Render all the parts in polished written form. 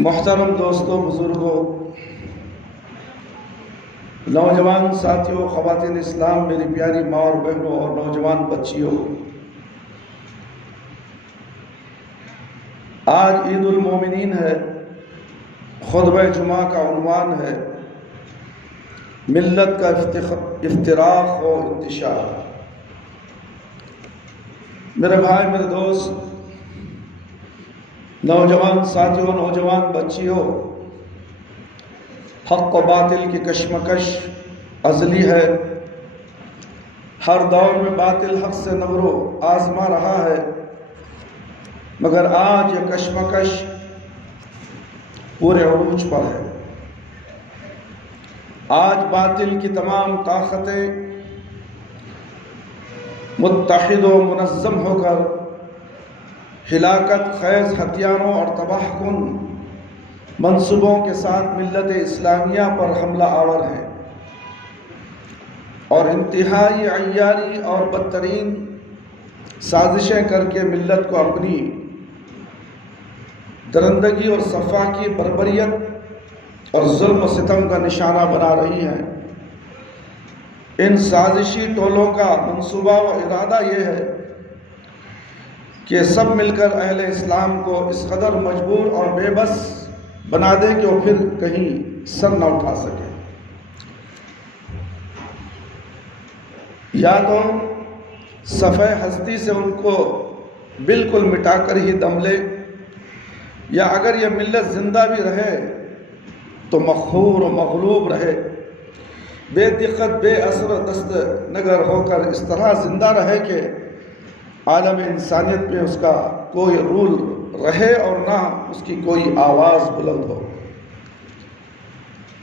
محترم دوستوں، بزرگوں، نوجوان ساتھیوں، خواتین اسلام، میری پیاری ماں اور بہنوں اور نوجوان بچیوں، آج عید المومنین ہے۔ خطبہ جمعہ کا عنوان ہے ملت کا افتراق و انتشار۔ میرے بھائی، میرے دوست، نوجوان ساتھیوں، نوجوان بچیوں، حق و باطل کی کشمکش ازلی ہے۔ ہر دور میں باطل حق سے نبرو آزما رہا ہے، مگر آج یہ کشمکش پورے عروج پر ہے۔ آج باطل کی تمام طاقتیں متحد و منظم ہو کر ہلاکت خیز ہتھیاروں اور تباہ کن منصوبوں کے ساتھ ملت اسلامیہ پر حملہ آور ہیں، اور انتہائی عیاری اور بدترین سازشیں کر کے ملت کو اپنی درندگی اور صفا کی بربریت اور ظلم و ستم کا نشانہ بنا رہی ہیں۔ ان سازشی ٹولوں کا منصوبہ و ارادہ یہ ہے کہ سب مل کر اہل اسلام کو اس قدر مجبور اور بے بس بنا دے کہ وہ پھر کہیں سر نہ اٹھا سکے۔ یا تو صفحہ ہستی سے ان کو بالکل مٹا کر ہی دم لے، یا اگر یہ ملت زندہ بھی رہے تو مقہور و مغلوب رہے، بے دقت، بے اثر و دست نگر ہو کر اس طرح زندہ رہے کہ عالم انسانیت میں اس کا کوئی رول رہے اور نہ اس کی کوئی آواز بلند ہو۔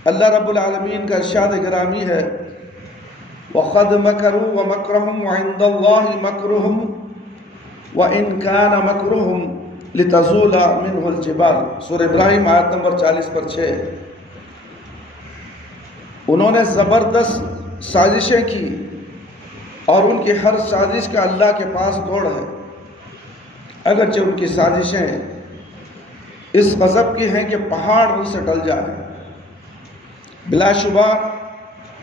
اللہ رب العالمین کا ارشاد گرامی ہے، وَقَدْ مَكَرُوا وَمَكْرُهُمْ وَعِنْدَ اللَّهِ مَكْرُهُمْ وَإِنْ كَانَ مَكْرُهُمْ لِتَزُولَ مِنْهُ الْجِبَالُ۔ سورہ ابراہیم آیت نمبر 40/6۔ انہوں نے زبردست سازشیں کی اور ان کی ہر سازش کا اللہ کے پاس دوڑ ہے، اگرچہ ان کی سازشیں اس غضب کی ہیں کہ پہاڑ ان سے ٹل جائے۔ بلا شبہ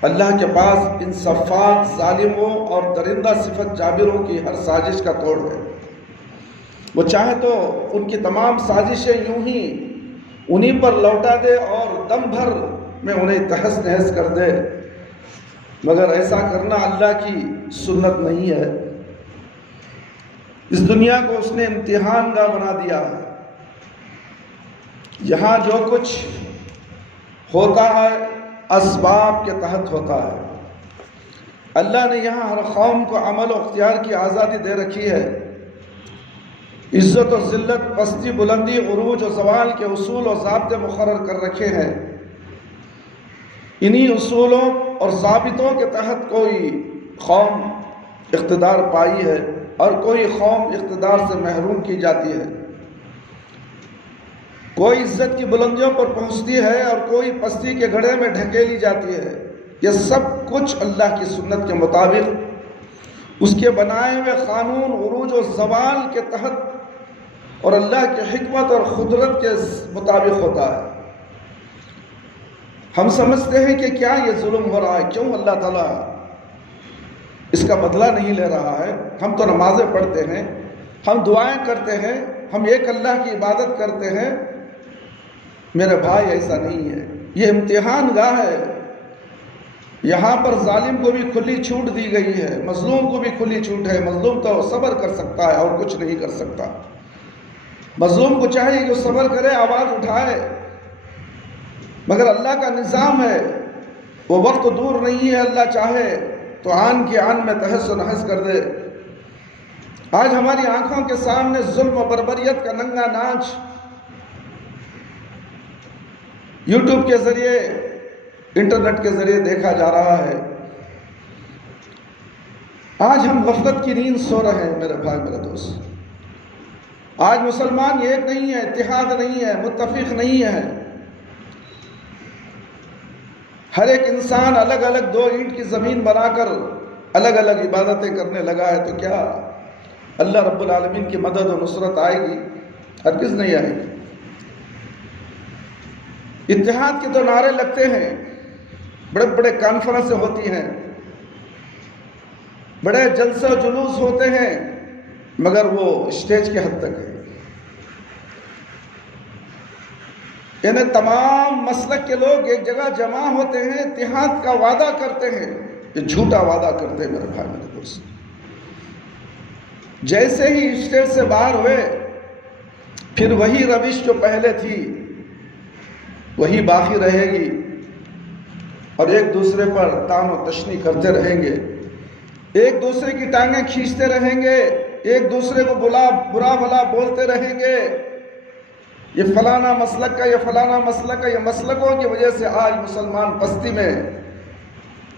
اللہ کے پاس ان صفات، ظالموں اور درندہ صفت جابروں کی ہر سازش کا توڑ ہے۔ وہ چاہے تو ان کی تمام سازشیں یوں ہی انہی پر لوٹا دے اور دم بھر میں انہیں تہس نہس کر دے، مگر ایسا کرنا اللہ کی سنت نہیں ہے۔ اس دنیا کو اس نے امتحان گاہ بنا دیا ہے۔ یہاں جو کچھ ہوتا ہے اسباب کے تحت ہوتا ہے۔ اللہ نے یہاں ہر قوم کو عمل و اختیار کی آزادی دے رکھی ہے۔ عزت و ذلت، پستی، بلندی، عروج و زوال کے اصول و ضابطے مقرر کر رکھے ہیں۔ انہی اصولوں اور ضابطوں کے تحت کوئی قوم اقتدار پائی ہے اور کوئی قوم اقتدار سے محروم کی جاتی ہے۔ کوئی عزت کی بلندیوں پر پہنچتی ہے اور کوئی پستی کے گڑھے میں ڈھکیلی جاتی ہے۔ یہ سب کچھ اللہ کی سنت کے مطابق، اس کے بنائے ہوئے قانون، عروج و زوال کے تحت اور اللہ کی حکمت اور قدرت کے مطابق ہوتا ہے۔ ہم سمجھتے ہیں کہ کیا یہ ظلم ہو رہا ہے، کیوں اللہ تعالیٰ اس کا بدلہ نہیں لے رہا ہے؟ ہم تو نمازیں پڑھتے ہیں، ہم دعائیں کرتے ہیں، ہم ایک اللہ کی عبادت کرتے ہیں۔ میرے بھائی، ایسا نہیں ہے۔ یہ امتحان گاہ ہے۔ یہاں پر ظالم کو بھی کھلی چھوٹ دی گئی ہے، مظلوم کو بھی کھلی چھوٹ ہے۔ مظلوم تو صبر کر سکتا ہے اور کچھ نہیں کر سکتا۔ مظلوم کو چاہیے کہ صبر کرے، آواز اٹھائے، مگر اللہ کا نظام ہے، وہ وقت دور نہیں ہے۔ اللہ چاہے تو آن کی آن میں تہس و نہس کر دے۔ آج ہماری آنکھوں کے سامنے ظلم و بربریت کا ننگا ناچ یوٹیوب کے ذریعے، انٹرنیٹ کے ذریعے دیکھا جا رہا ہے۔ آج ہم غفلت کی نیند سو رہے ہیں میرے بھائی، میرے دوست۔ آج مسلمان ایک نہیں ہے، اتحاد نہیں ہے، متفق نہیں ہے۔ ہر ایک انسان الگ الگ دو اینٹ کی زمین بنا کر الگ الگ عبادتیں کرنے لگا ہے، تو کیا اللہ رب العالمین کی مدد و نصرت آئے گی؟ ہرگز نہیں آئے گی۔ اتحاد کے تو نعرے لگتے ہیں، بڑے بڑے کانفرنسیں ہوتی ہیں، بڑے جلسے و جلوس ہوتے ہیں، مگر وہ اسٹیج کے حد تک ہے۔ یعنی تمام مسلک کے لوگ ایک جگہ جمع ہوتے ہیں، اتحاد کا وعدہ کرتے ہیں، یہ جھوٹا وعدہ کرتے ہیں میرے بھائی میرے دوست۔ جیسے ہی اسٹیج سے باہر ہوئے، پھر وہی روش جو پہلے تھی وہی باقی رہے گی، اور ایک دوسرے پر تان و تشنی کرتے رہیں گے، ایک دوسرے کی ٹانگیں کھینچتے رہیں گے، ایک دوسرے کو برا بھلا بولتے رہیں گے، یہ فلانا مسلک کا، یہ فلانا مسلک کا، یہ مسلکوں کی وجہ سے آج مسلمان پستی میں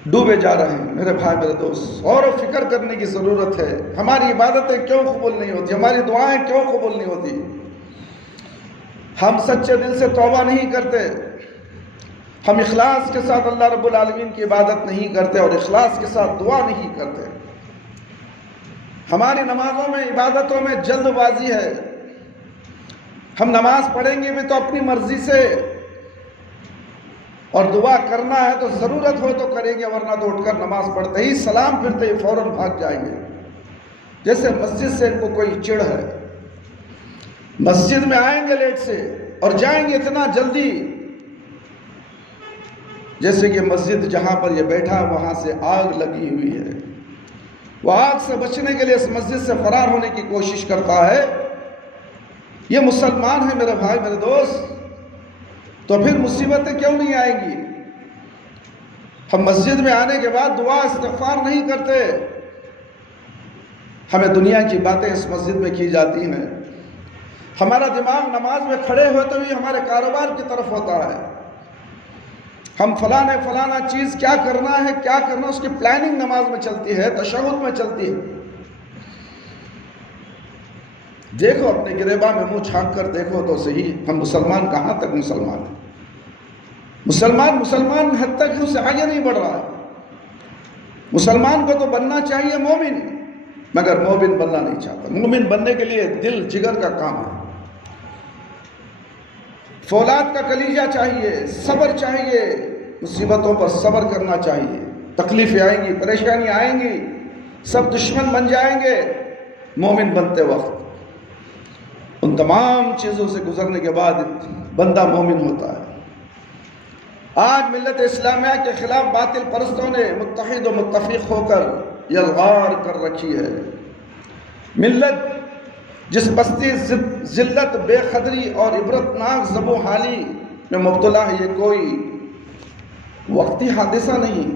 ڈوبے جا رہے ہیں میرے بھائی میرے دوست۔ غور و فکر کرنے کی ضرورت ہے، ہماری عبادتیں کیوں قبول نہیں ہوتی، ہماری دعائیں کیوں قبول نہیں ہوتی، ہم سچے دل سے توبہ نہیں کرتے، ہم اخلاص کے ساتھ اللہ رب العالمین کی عبادت نہیں کرتے، اور اخلاص کے ساتھ دعا نہیں کرتے۔ ہماری نمازوں میں، عبادتوں میں جلد بازی ہے، ہم نماز پڑھیں گے بھی تو اپنی مرضی سے، اور دعا کرنا ہے تو ضرورت ہو تو کریں گے، ورنہ تو اٹھ کر نماز پڑھتے ہی سلام پھرتے ہی فوراً بھاگ جائیں گے، جیسے مسجد سے ان کو کوئی چڑ ہے۔ مسجد میں آئیں گے لیٹ سے اور جائیں گے اتنا جلدی جیسے کہ مسجد جہاں پر یہ بیٹھا وہاں سے آگ لگی ہوئی ہے، وہ آگ سے بچنے کے لیے اس مسجد سے فرار ہونے کی کوشش کرتا ہے۔ یہ مسلمان ہے میرے بھائی میرے دوست، تو پھر مصیبتیں کیوں نہیں آئیں گی؟ ہم مسجد میں آنے کے بعد دعا استغفار نہیں کرتے، ہمیں دنیا کی باتیں اس مسجد میں کی جاتی ہیں، ہمارا دماغ نماز میں کھڑے ہوتے ہوئے ہمارے کاروبار کی طرف ہوتا ہے، ہم فلانا چیز کیا کرنا ہے کیا کرنا، اس کی پلاننگ نماز میں چلتی ہے، تشہد میں چلتی ہے۔ دیکھو اپنے گریباں میں منہ چھانک کر دیکھو تو صحیح، ہم مسلمان کہاں تک مسلمان ہیں؟ مسلمان حد تک اس سے آگے نہیں بڑھ رہا ہے۔ مسلمان کو تو بننا چاہیے مومن، مگر مومن بننا نہیں چاہتا۔ مومن بننے کے لیے دل جگر کا کام ہے، فولاد کا کلیجہ چاہیے، صبر چاہیے، مصیبتوں پر صبر کرنا چاہیے، تکلیفیں آئیں گی، پریشانی آئیں گی، سب دشمن بن جائیں گے، مومن بنتے وقت ان تمام چیزوں سے گزرنے کے بعد بندہ مومن ہوتا ہے۔ آج ملت اسلامیہ کے خلاف باطل پرستوں نے متحد و متفق ہو کر یلغار کر رکھی ہے۔ ملت جس پستی، ذلت، بے قدری اور عبرتناک ذب و حالی میں مبتلا ہے، یہ کوئی وقتی حادثہ نہیں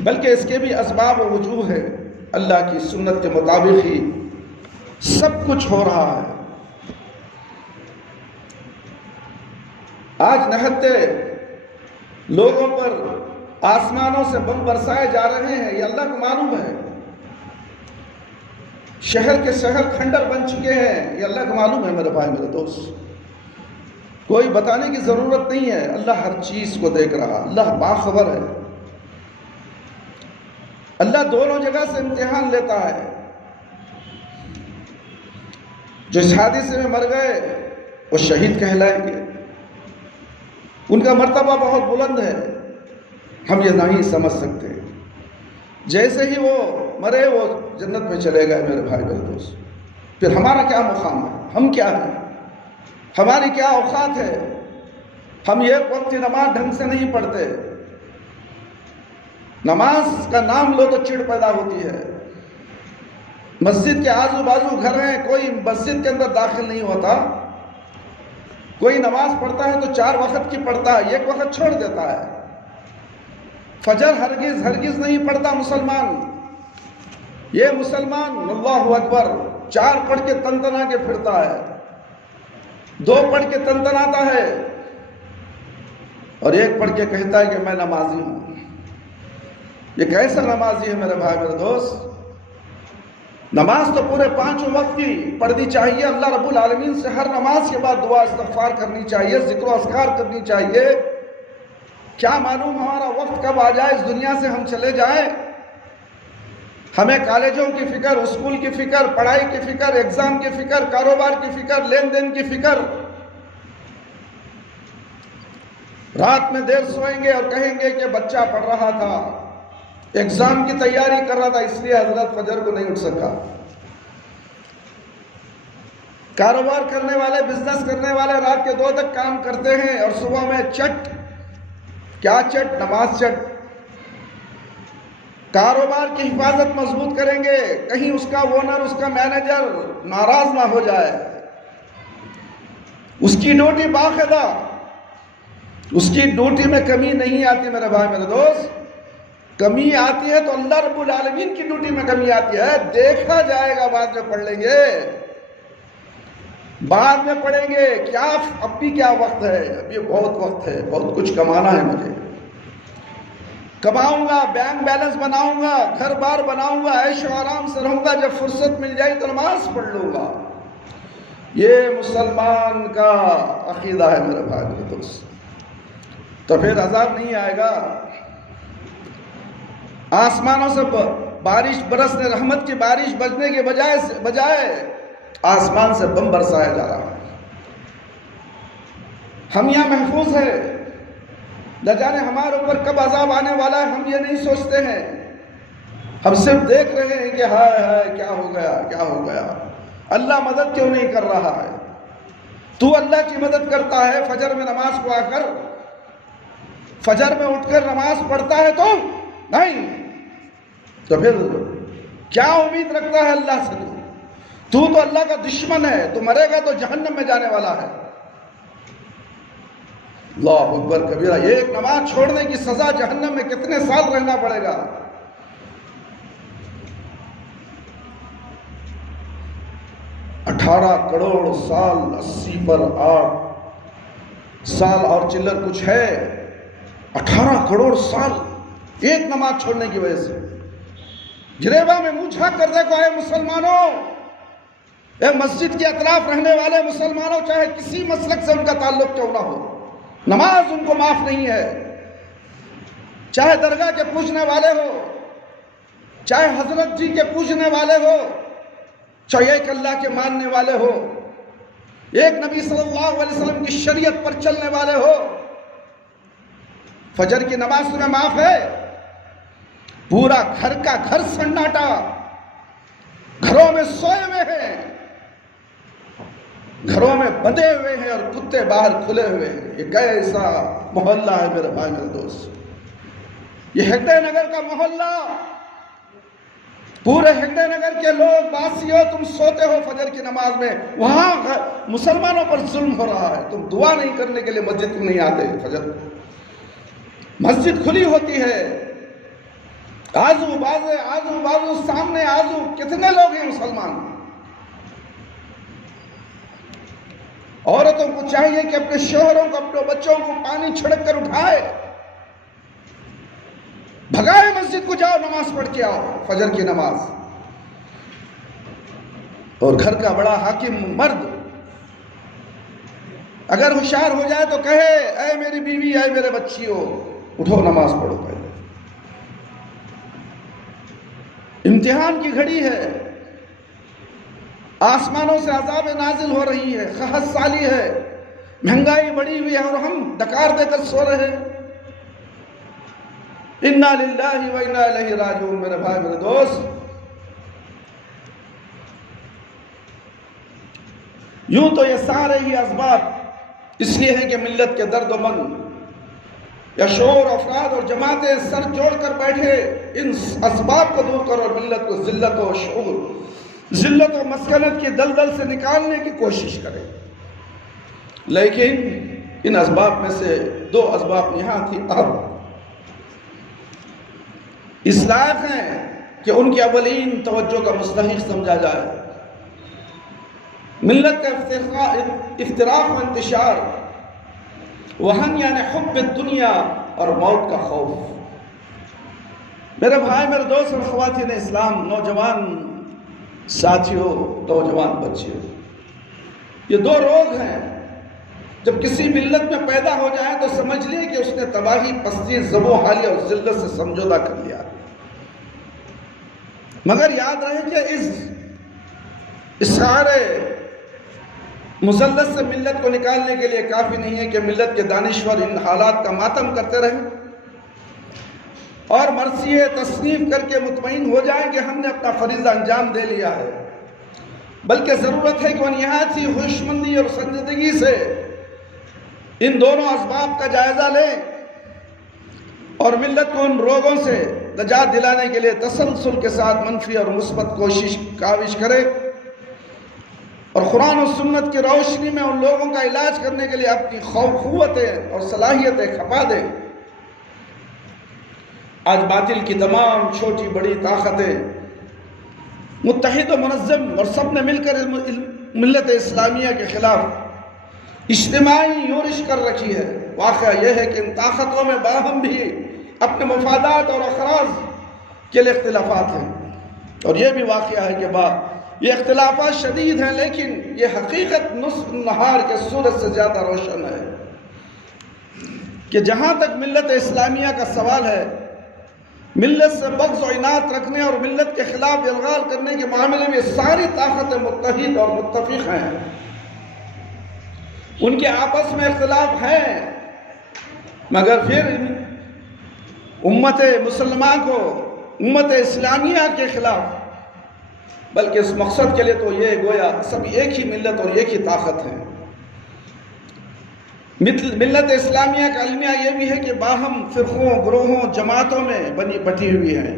بلکہ اس کے بھی اسباب و وجوہ ہے۔ اللہ کی سنت کے مطابق ہی سب کچھ ہو رہا ہے۔ آج نہتے لوگوں پر آسمانوں سے بم برسائے جا رہے ہیں، یہ اللہ کو معلوم ہے۔ شہر کے شہر کھنڈر بن چکے ہیں، یہ اللہ کو معلوم ہے میرے بھائی میرے دوست، کوئی بتانے کی ضرورت نہیں ہے۔ اللہ ہر چیز کو دیکھ رہا، اللہ باخبر ہے، اللہ دونوں جگہ سے امتحان لیتا ہے۔ جو اس حادثے میں مر گئے وہ شہید کہلائیں گے، ان کا مرتبہ بہت بلند ہے، ہم یہ نہیں سمجھ سکتے۔ جیسے ہی وہ مرے وہ جنت میں چلے گئے میرے بھائی میرے دوست۔ پھر ہمارا کیا مقام ہے؟ ہم کیا ہیں؟ ہماری کیا اوقات ہے؟ ہم ایک وقت کی نماز ڈھنگ سے نہیں پڑھتے، نماز کا نام لو تو چڑ پیدا ہوتی ہے۔ مسجد کے آزو بازو گھر ہیں، کوئی مسجد کے اندر داخل نہیں ہوتا، کوئی نماز پڑھتا ہے تو 4 وقت کی پڑھتا ہے، 1 وقت چھوڑ دیتا ہے۔ فجر ہرگز نہیں پڑھتا مسلمان، یہ مسلمان اللہ اکبر 4 پڑھ کے تنتنا کے پھرتا ہے، 2 پڑھ کے تنتناتا ہے، اور 1 پڑھ کے کہتا ہے کہ میں نمازی ہوں۔ یہ کیسا نمازی ہے میرے بھائی میرے دوست؟ نماز تو پورے 5 وقت کی پڑھنی چاہیے، اللہ رب العالمین سے ہر نماز کے بعد دعا استغفار کرنی چاہیے، ذکر و اذکار کرنی چاہیے۔ کیا معلوم ہمارا وقت کب آ جائے اس دنیا سے ہم چلے جائیں۔ ہمیں کالجوں کی فکر، اسکول کی فکر، پڑھائی کی فکر، ایگزام کی فکر، کاروبار کی فکر، لین دین کی فکر، رات میں دیر سوئیں گے اور کہیں گے کہ بچہ پڑھ رہا تھا، ایگزام کی تیاری کر رہا تھا، اس لیے حضرت فجر کو نہیں اٹھ سکا۔ کاروبار کرنے والے، بزنس کرنے والے رات کے 2 تک کام کرتے ہیں اور صبح میں چٹ، کیا چٹ؟ نماز چٹ۔ کاروبار کی حفاظت مضبوط کریں گے، کہیں اس کا اونر، اس کا مینیجر ناراض نہ ہو جائے، اس کی ڈیوٹی باقاعدہ، اس کی ڈیوٹی میں کمی نہیں آتی میرے بھائی میرے دوست۔ کمی آتی ہے تو اللہ رب العالمین کی ڈیوٹی میں کمی آتی ہے، دیکھا جائے گا، بعد میں پڑھ لیں گے، بعد میں پڑھیں گے، کیا اب بھی کیا وقت ہے، ابھی بہت وقت ہے، بہت کچھ کمانا ہے، مجھے کماؤں گا، بینک بیلنس بناؤں گا، گھر بار بناؤں گا، عیش و آرام سے رہوں گا، جب فرصت مل جائے تو نماز پڑھ لوں گا۔ یہ مسلمان کا عقیدہ ہے میرے بھائی میرے دوست۔ تو پھر عذاب نہیں آئے گا۔ آسمانوں سے بارش برسنے، رحمت کی بارش بجنے کے بجائے آسمان سے بم برسایا جا رہا ہے۔ ہم یہاں محفوظ ہیں، نہ جانے ہمارے اوپر کب عذاب آنے والا ہے، ہم یہ نہیں سوچتے ہیں، ہم صرف دیکھ رہے ہیں کہ ہائے ہائے کیا ہو گیا، کیا ہو گیا، اللہ مدد کیوں نہیں کر رہا ہے؟ تو اللہ کی مدد کرتا ہے، فجر میں نماز کو آ کر، فجر میں اٹھ کر نماز پڑھتا ہے تو نہیں، تو پھر کیا امید رکھتا ہے اللہ سے؟ تو اللہ کا دشمن ہے، تو مرے گا تو جہنم میں جانے والا ہے۔ اللہ اکبر کبیرہ۔ ایک نماز چھوڑنے کی سزا جہنم میں کتنے سال رہنا پڑے گا؟ 18 کروڑ سال، 80 پر 8 سال اور چلر کچھ ہے، 18 کروڑ سال ایک نماز چھوڑنے کی وجہ سے۔ جریبہ میں منہ جھانک کر دیکھو اے مسلمانوں، اے مسجد کے اطراف رہنے والے مسلمانوں، چاہے کسی مسلک سے ان کا تعلق کیوں نہ ہو، نماز ان کو معاف نہیں ہے۔ چاہے درگاہ کے پوجنے والے ہو، چاہے حضرت جی کے پوجنے والے ہو، چاہے ایک اللہ کے ماننے والے ہو، ایک نبی صلی اللہ علیہ وسلم کی شریعت پر چلنے والے ہو، فجر کی نماز تمہیں معاف ہے۔ پورا گھر کا گھر سناٹا، گھروں میں سوئے ہوئے ہیں، گھروں میں بندھے ہوئے ہیں اور کتے باہر کھلے ہوئے ہیں۔ یہ کیسا محلہ ہے میرے بھائی میرے دوست؟ یہ ہگڈے نگر کا محلہ، پورے ہگڈے نگر کے لوگ باسی ہو، تم سوتے ہو فجر کی نماز میں، وہاں مسلمانوں پر ظلم ہو رہا ہے، تم دعا نہیں کرنے کے لیے مسجد کو نہیں آتے۔ فجر مسجد کھلی ہوتی ہے، آزو بازو سامنے آزو کتنے لوگ ہیں مسلمان۔ عورتوں کو چاہیے کہ اپنے شوہروں کو، اپنے بچوں کو پانی چھڑک کر اٹھائے، بھگائے مسجد کو، جاؤ نماز پڑھ کے آؤ فجر کی نماز۔ اور گھر کا بڑا حاکم مرد اگر ہوشیار ہو جائے تو کہے اے میری بیوی، اے میرے بچیوں، اٹھو نماز پڑھو پہلے۔ امتحان کی گھڑی ہے، آسمانوں سے عذاب نازل ہو رہی ہے، قحط سالی ہے، مہنگائی بڑھی ہوئی ہے اور ہم ڈکار دے کر سو رہے ہیں۔ انا للہ و انا الیہ راجعون۔ میرے بھائی میرے دوست، یوں تو یہ سارے ہی اسباب اس لیے ہیں کہ ملت کے درد و من یا شعور افراد اور جماعتیں سر جوڑ کر بیٹھے، ان اسباب کو دور کرو اور ملت کو ذلت و شعور، ذلت و مسکنت کی دلدل سے نکالنے کی کوشش کرے۔ لیکن ان اسباب میں سے 2 اسباب نہایت ہی اہم اس لائق ہیں کہ ان کی اولین توجہ کا مستحق سمجھا جائے۔ ملت کا افتراق و انتشار، وہن یعنی حب الدنیا اور موت کا خوف۔ میرے بھائی میرے دوست اور خواتین اسلام، نوجوان ساتھیوں، نوجوان بچیوں، یہ 2 روگ ہیں، جب کسی ملت میں پیدا ہو جائے تو سمجھ لیے کہ اس نے تباہی، پستی، ذبح و حالیہ اور ذلت سے سمجھوتا کر لیا۔ مگر یاد رہے کہ اس سارے مسلط سے ملت کو نکالنے کے لیے کافی نہیں ہے کہ ملت کے دانشور ان حالات کا ماتم کرتے رہیں اور مرثیے تصنیف کر کے مطمئن ہو جائیں کہ ہم نے اپنا فریضہ انجام دے لیا ہے، بلکہ ضرورت ہے کہ وہ نہایت ہی ہوشمندی اور سنجیدگی سے ان دونوں اسباب کا جائزہ لیں اور ملت کو ان روگوں سے نجات دلانے کے لیے تسلسل کے ساتھ منفی اور مثبت کاوش کرے اور قرآن و سنت کی روشنی میں ان لوگوں کا علاج کرنے کے لیے اپنی قوتیں اور صلاحیتیں کھپا دے۔ آج باطل کی تمام چھوٹی بڑی طاقتیں متحد و منظم اور سب نے مل کر ملت اسلامیہ کے خلاف اجتماعی یورش کر رکھی ہے۔ واقعہ یہ ہے کہ ان طاقتوں میں باہم بھی اپنے مفادات اور اغراض کے لیے اختلافات ہیں، اور یہ بھی واقعہ ہے کہ یہ اختلافات شدید ہیں، لیکن یہ حقیقت نصف نہار کے سورج سے زیادہ روشن ہے کہ جہاں تک ملت اسلامیہ کا سوال ہے، ملت سے بغض و عناد رکھنے اور ملت کے خلاف الغال کرنے کے معاملے میں ساری طاقتیں متحد اور متفق ہیں۔ ان کے آپس میں اختلاف ہیں، مگر پھر امت مسلمان کو امت اسلامیہ کے خلاف، بلکہ اس مقصد کے لیے تو یہ گویا سب ایک ہی ملت اور ایک ہی طاقت ہے۔ ملت اسلامیہ کا المیہ یہ بھی ہے کہ باہم فرقوں، گروہوں، جماعتوں میں بٹی ہوئی ہیں،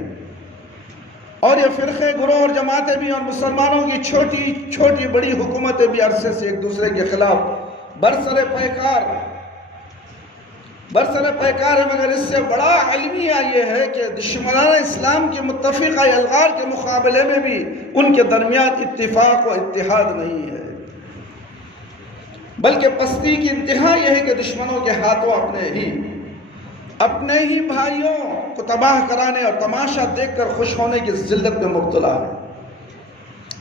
اور یہ فرقے، گروہ اور جماعتیں بھی اور مسلمانوں کی چھوٹی چھوٹی بڑی حکومتیں بھی عرصے سے ایک دوسرے کے خلاف برسر پیکار ہے، مگر اس سے بڑا المیہ یہ ہے کہ دشمنان اسلام کے متفقہ الغار کے مقابلے میں بھی ان کے درمیان اتفاق و اتحاد نہیں ہے، بلکہ پستی کی انتہا یہ ہے کہ دشمنوں کے ہاتھوں اپنے ہی بھائیوں کو تباہ کرانے اور تماشا دیکھ کر خوش ہونے کی ذلت میں مبتلا ہے۔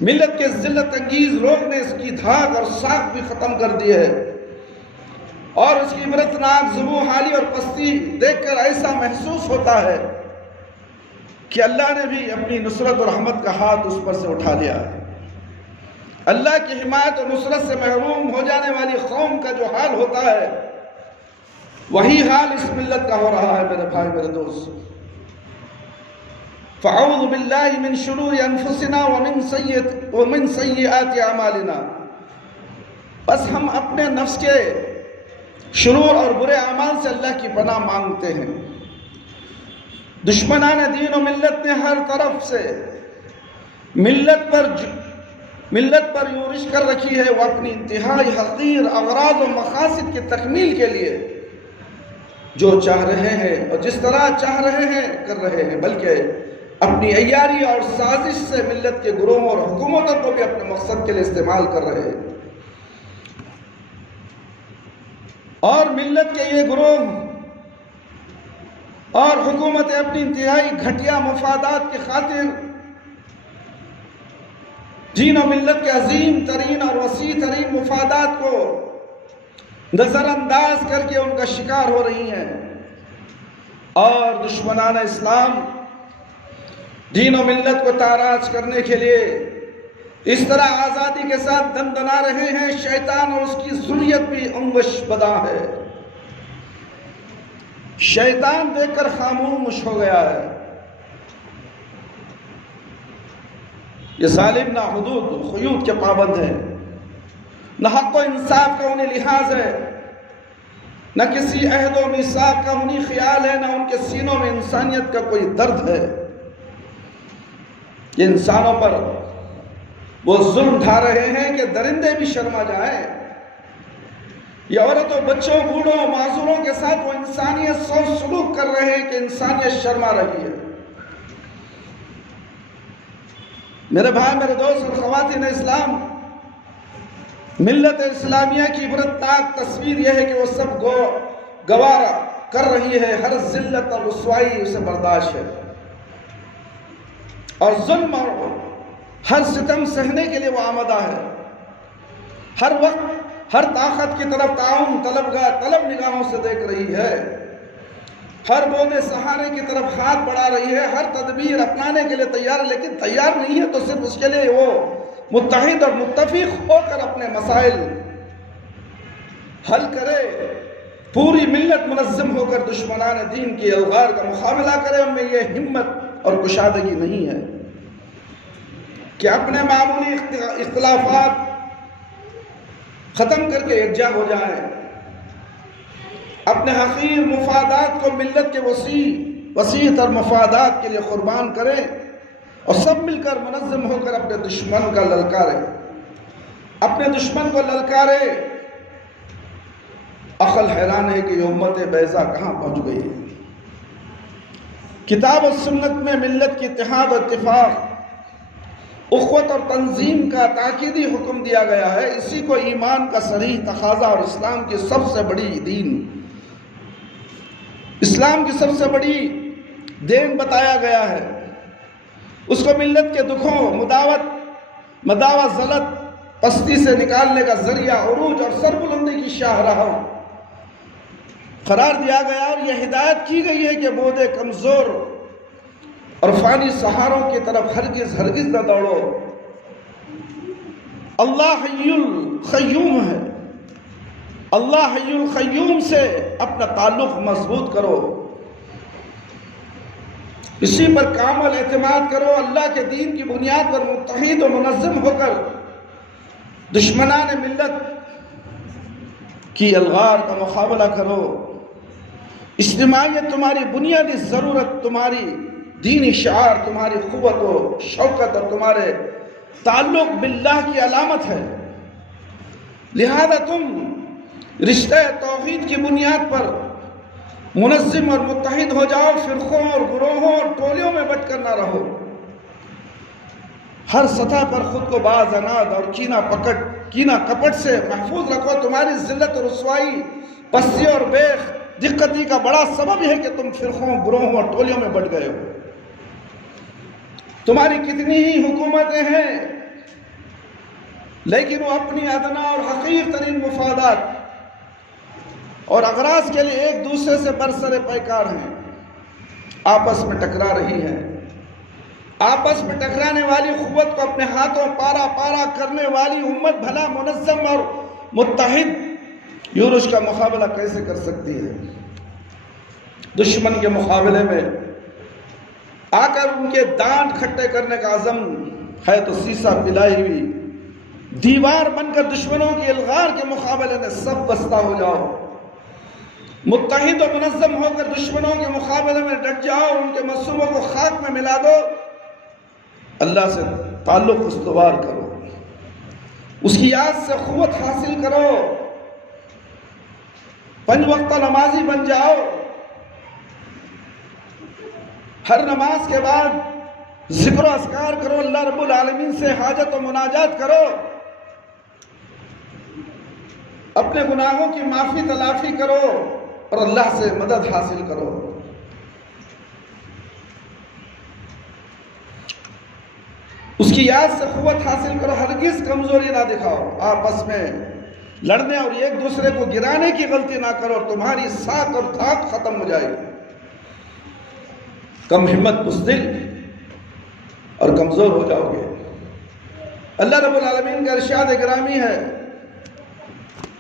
ملت کے ذلت انگیز روگ نے اس کی دھاک اور ساکھ بھی ختم کر دی ہے، اور اس کی عبرتناک ذبح حالی اور پستی دیکھ کر ایسا محسوس ہوتا ہے کہ اللہ نے بھی اپنی نصرت اور رحمت کا ہاتھ اس پر سے اٹھا لیا ہے۔ اللہ کی حمایت اور نصرت سے محروم ہو جانے والی قوم کا جو حال ہوتا ہے، وہی حال اس ملت کا ہو رہا ہے میرے بھائی، میرے دوست۔ فَأَعُوذُ بِاللَّهِ مِن شُرُورِ أَنفُسِنَا وَمِن سَيِّئَاتِ أَعْمَالِنَا۔ بس ہم اپنے نفس کے شرور اور برے اعمال سے اللہ کی پناہ مانگتے ہیں۔ دشمنان دین و ملت نے ہر طرف سے ملت پر یورش کر رکھی ہے، وہ اپنی انتہائی حقیر اغراض و مقاصد کی تکمیل کے لیے جو چاہ رہے ہیں اور جس طرح چاہ رہے ہیں کر رہے ہیں، بلکہ اپنی عیاری اور سازش سے ملت کے گروہوں اور حکومتوں کو بھی اپنے مقصد کے لیے استعمال کر رہے ہیں، اور ملت کے یہ گروہ اور حکومتیں اپنی انتہائی گھٹیا مفادات کی خاطر دین و ملت کے عظیم ترین اور وسیع ترین مفادات کو نظر انداز کر کے ان کا شکار ہو رہی ہیں، اور دشمنان اسلام دین و ملت کو تاراج کرنے کے لیے اس طرح آزادی کے ساتھ دندنا رہے ہیں۔ شیطان اور اس کی ذریت بھی انگش بدا ہے، شیطان دیکھ کر خاموش ہو گیا ہے۔ یہ ظالم نہ حدود خیوط کے پابند ہیں، نہ حق و انصاف کا انہیں لحاظ ہے، نہ کسی عہد و میثاق کا انہیں خیال ہے، نہ ان کے سینوں میں انسانیت کا کوئی درد ہے۔ یہ انسانوں پر وہ ظلم ڈھا رہے ہیں کہ درندے بھی شرما جائیں۔ یہ عورتوں، بچوں، بوڑھوں، معذوروں کے ساتھ وہ انسانیت سو سلوک کر رہے ہیں کہ انسانیت شرما رہی ہے۔ میرے بھائی، میرے دوست اور خواتین اسلام، ملت اسلامیہ کی عبرتناک تصویر یہ ہے کہ وہ سب گوارا کر رہی ہے، ہر ذلت اور رسوائی اسے برداشت ہے، اور ظلم اور ہر ستم سہنے کے لیے وہ آمادہ ہے۔ ہر وقت ہر طاقت کی طرف تعاون طلب نگاہوں سے دیکھ رہی ہے، ہر بودے سہارے کی طرف ہاتھ بڑھا رہی ہے، ہر تدبیر اپنانے کے لیے تیار ہے، لیکن تیار نہیں ہے تو صرف اس کے لیے وہ متحد اور متفق ہو کر اپنے مسائل حل کرے، پوری ملت منظم ہو کر دشمنان دین کی الغار کا مقابلہ کرے، ان میں یہ ہمت اور کشادگی نہیں ہے کہ اپنے معمولی اختلافات ختم کر کے یکجا ہو جائیں، اپنے حقیر مفادات کو ملت کے وسیع تر مفادات کے لیے قربان کریں اور سب مل کر منظم ہو کر اپنے دشمن کا للکارے، اپنے دشمن کو للکارے۔ عقل حیران ہے کہ یہ امت بیضا کہاں پہنچ گئی ہے۔ کتاب و سنت میں ملت کی اتحاد و اتفاق، اخوت اور تنظیم کا تاکیدی حکم دیا گیا ہے۔ اسی کو ایمان کا صریح تقاضا اور اسلام کی سب سے بڑی دین بتایا گیا ہے۔ اس کو ملت کے دکھوں، مداوع ذلت، پستی سے نکالنے کا ذریعہ، عروج اور سربلندی کی شاہراہوں قرار دیا گیا، اور یہ ہدایت کی گئی ہے کہ بودے کمزور اور فانی سہاروں کی طرف ہرگز نہ دوڑو۔ اللہ حی القیوم ہے، اللہ حی القیوم سے اپنا تعلق مضبوط کرو، اسی پر کامل اعتماد کرو، اللہ کے دین کی بنیاد پر متحد و منظم ہو کر دشمنان ملت کی الغار کا مقابلہ کرو۔ اجتماعیت تمہاری بنیادی ضرورت، تمہاری دینی شعار، تمہاری قوت و شوکت اور تمہارے تعلق باللہ کی علامت ہے۔ لہذا تم رشتہ توحید کی بنیاد پر منظم اور متحد ہو جاؤ، فرقوں اور گروہوں اور ٹولیوں میں بٹ کر نہ رہو۔ ہر سطح پر خود کو باز اناد اور کینہ کپٹ سے محفوظ رکھو۔ تمہاری ذلت اور رسوائی، پستی اور دقتی کا بڑا سبب ہے کہ تم فرقوں، گروہوں اور ٹولیوں میں بٹ گئے ہو۔ تمہاری کتنی ہی حکومتیں ہیں، لیکن وہ اپنی ادنا اور حقیر ترین مفادات اور اغراض کے لیے ایک دوسرے سے برسر پیکار ہیں، آپس میں ٹکرا رہی ہیں۔ آپس میں ٹکرانے والی قوت کو اپنے ہاتھوں پارا پارا کرنے والی امت بھلا منظم اور متحد یورش کا مقابلہ کیسے کر سکتی ہے؟ دشمن کے مقابلے میں آ کر ان کے دانت کھٹے کرنے کا عزم ہے تو سیسا پلائی ہوئی دیوار بن کر دشمنوں کی الغار کے مقابلے میں سب بستہ ہو جاؤ، متحد و منظم ہو کر دشمنوں کے مقابلے میں ڈٹ جاؤ، ان کے منصوبوں کو خاک میں ملا دو، اللہ سے تعلق استوار کرو، اس کی یاد سے قوت حاصل کرو، 5 وقتہ نمازی بن جاؤ، ہر نماز کے بعد ذکر و اذکار کرو، اللہ رب العالمین سے حاجت و مناجات کرو، اپنے گناہوں کی معافی تلافی کرو اور اللہ سے مدد حاصل کرو۔ اس کی یاد سے قوت حاصل کرو، ہرگز کمزوری نہ دکھاؤ، آپس میں لڑنے اور ایک دوسرے کو گرانے کی غلطی نہ کرو اور تمہاری ساکھ اور تھاک ختم ہو جائے گی۔ کم ہمت، بزدل اور کمزور ہو جاؤ گے۔ اللہ رب العالمین کا ارشاد گرامی ہے،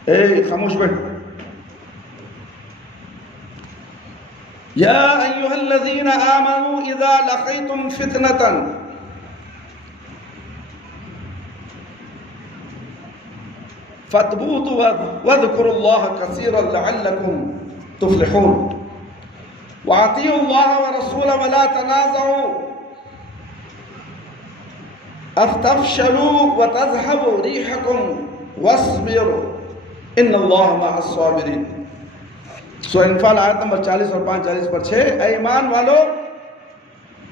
اے خاموش بیٹھ، یا ایھا الذین آمنوا اذا لقیتم فتنۃ فاثبتوا واذکروا اللہ کثیرا لعلکم تفلحون واطیعوا اللہ ورسولہ ولا تنازعوا فتفشلوا وتذهب ريحكم واصبروا ان اللہ مع الصابرین۔ سورہ انفال آیت نمبر 40 اور 5 40 پر 6۔ اے ایمان والو،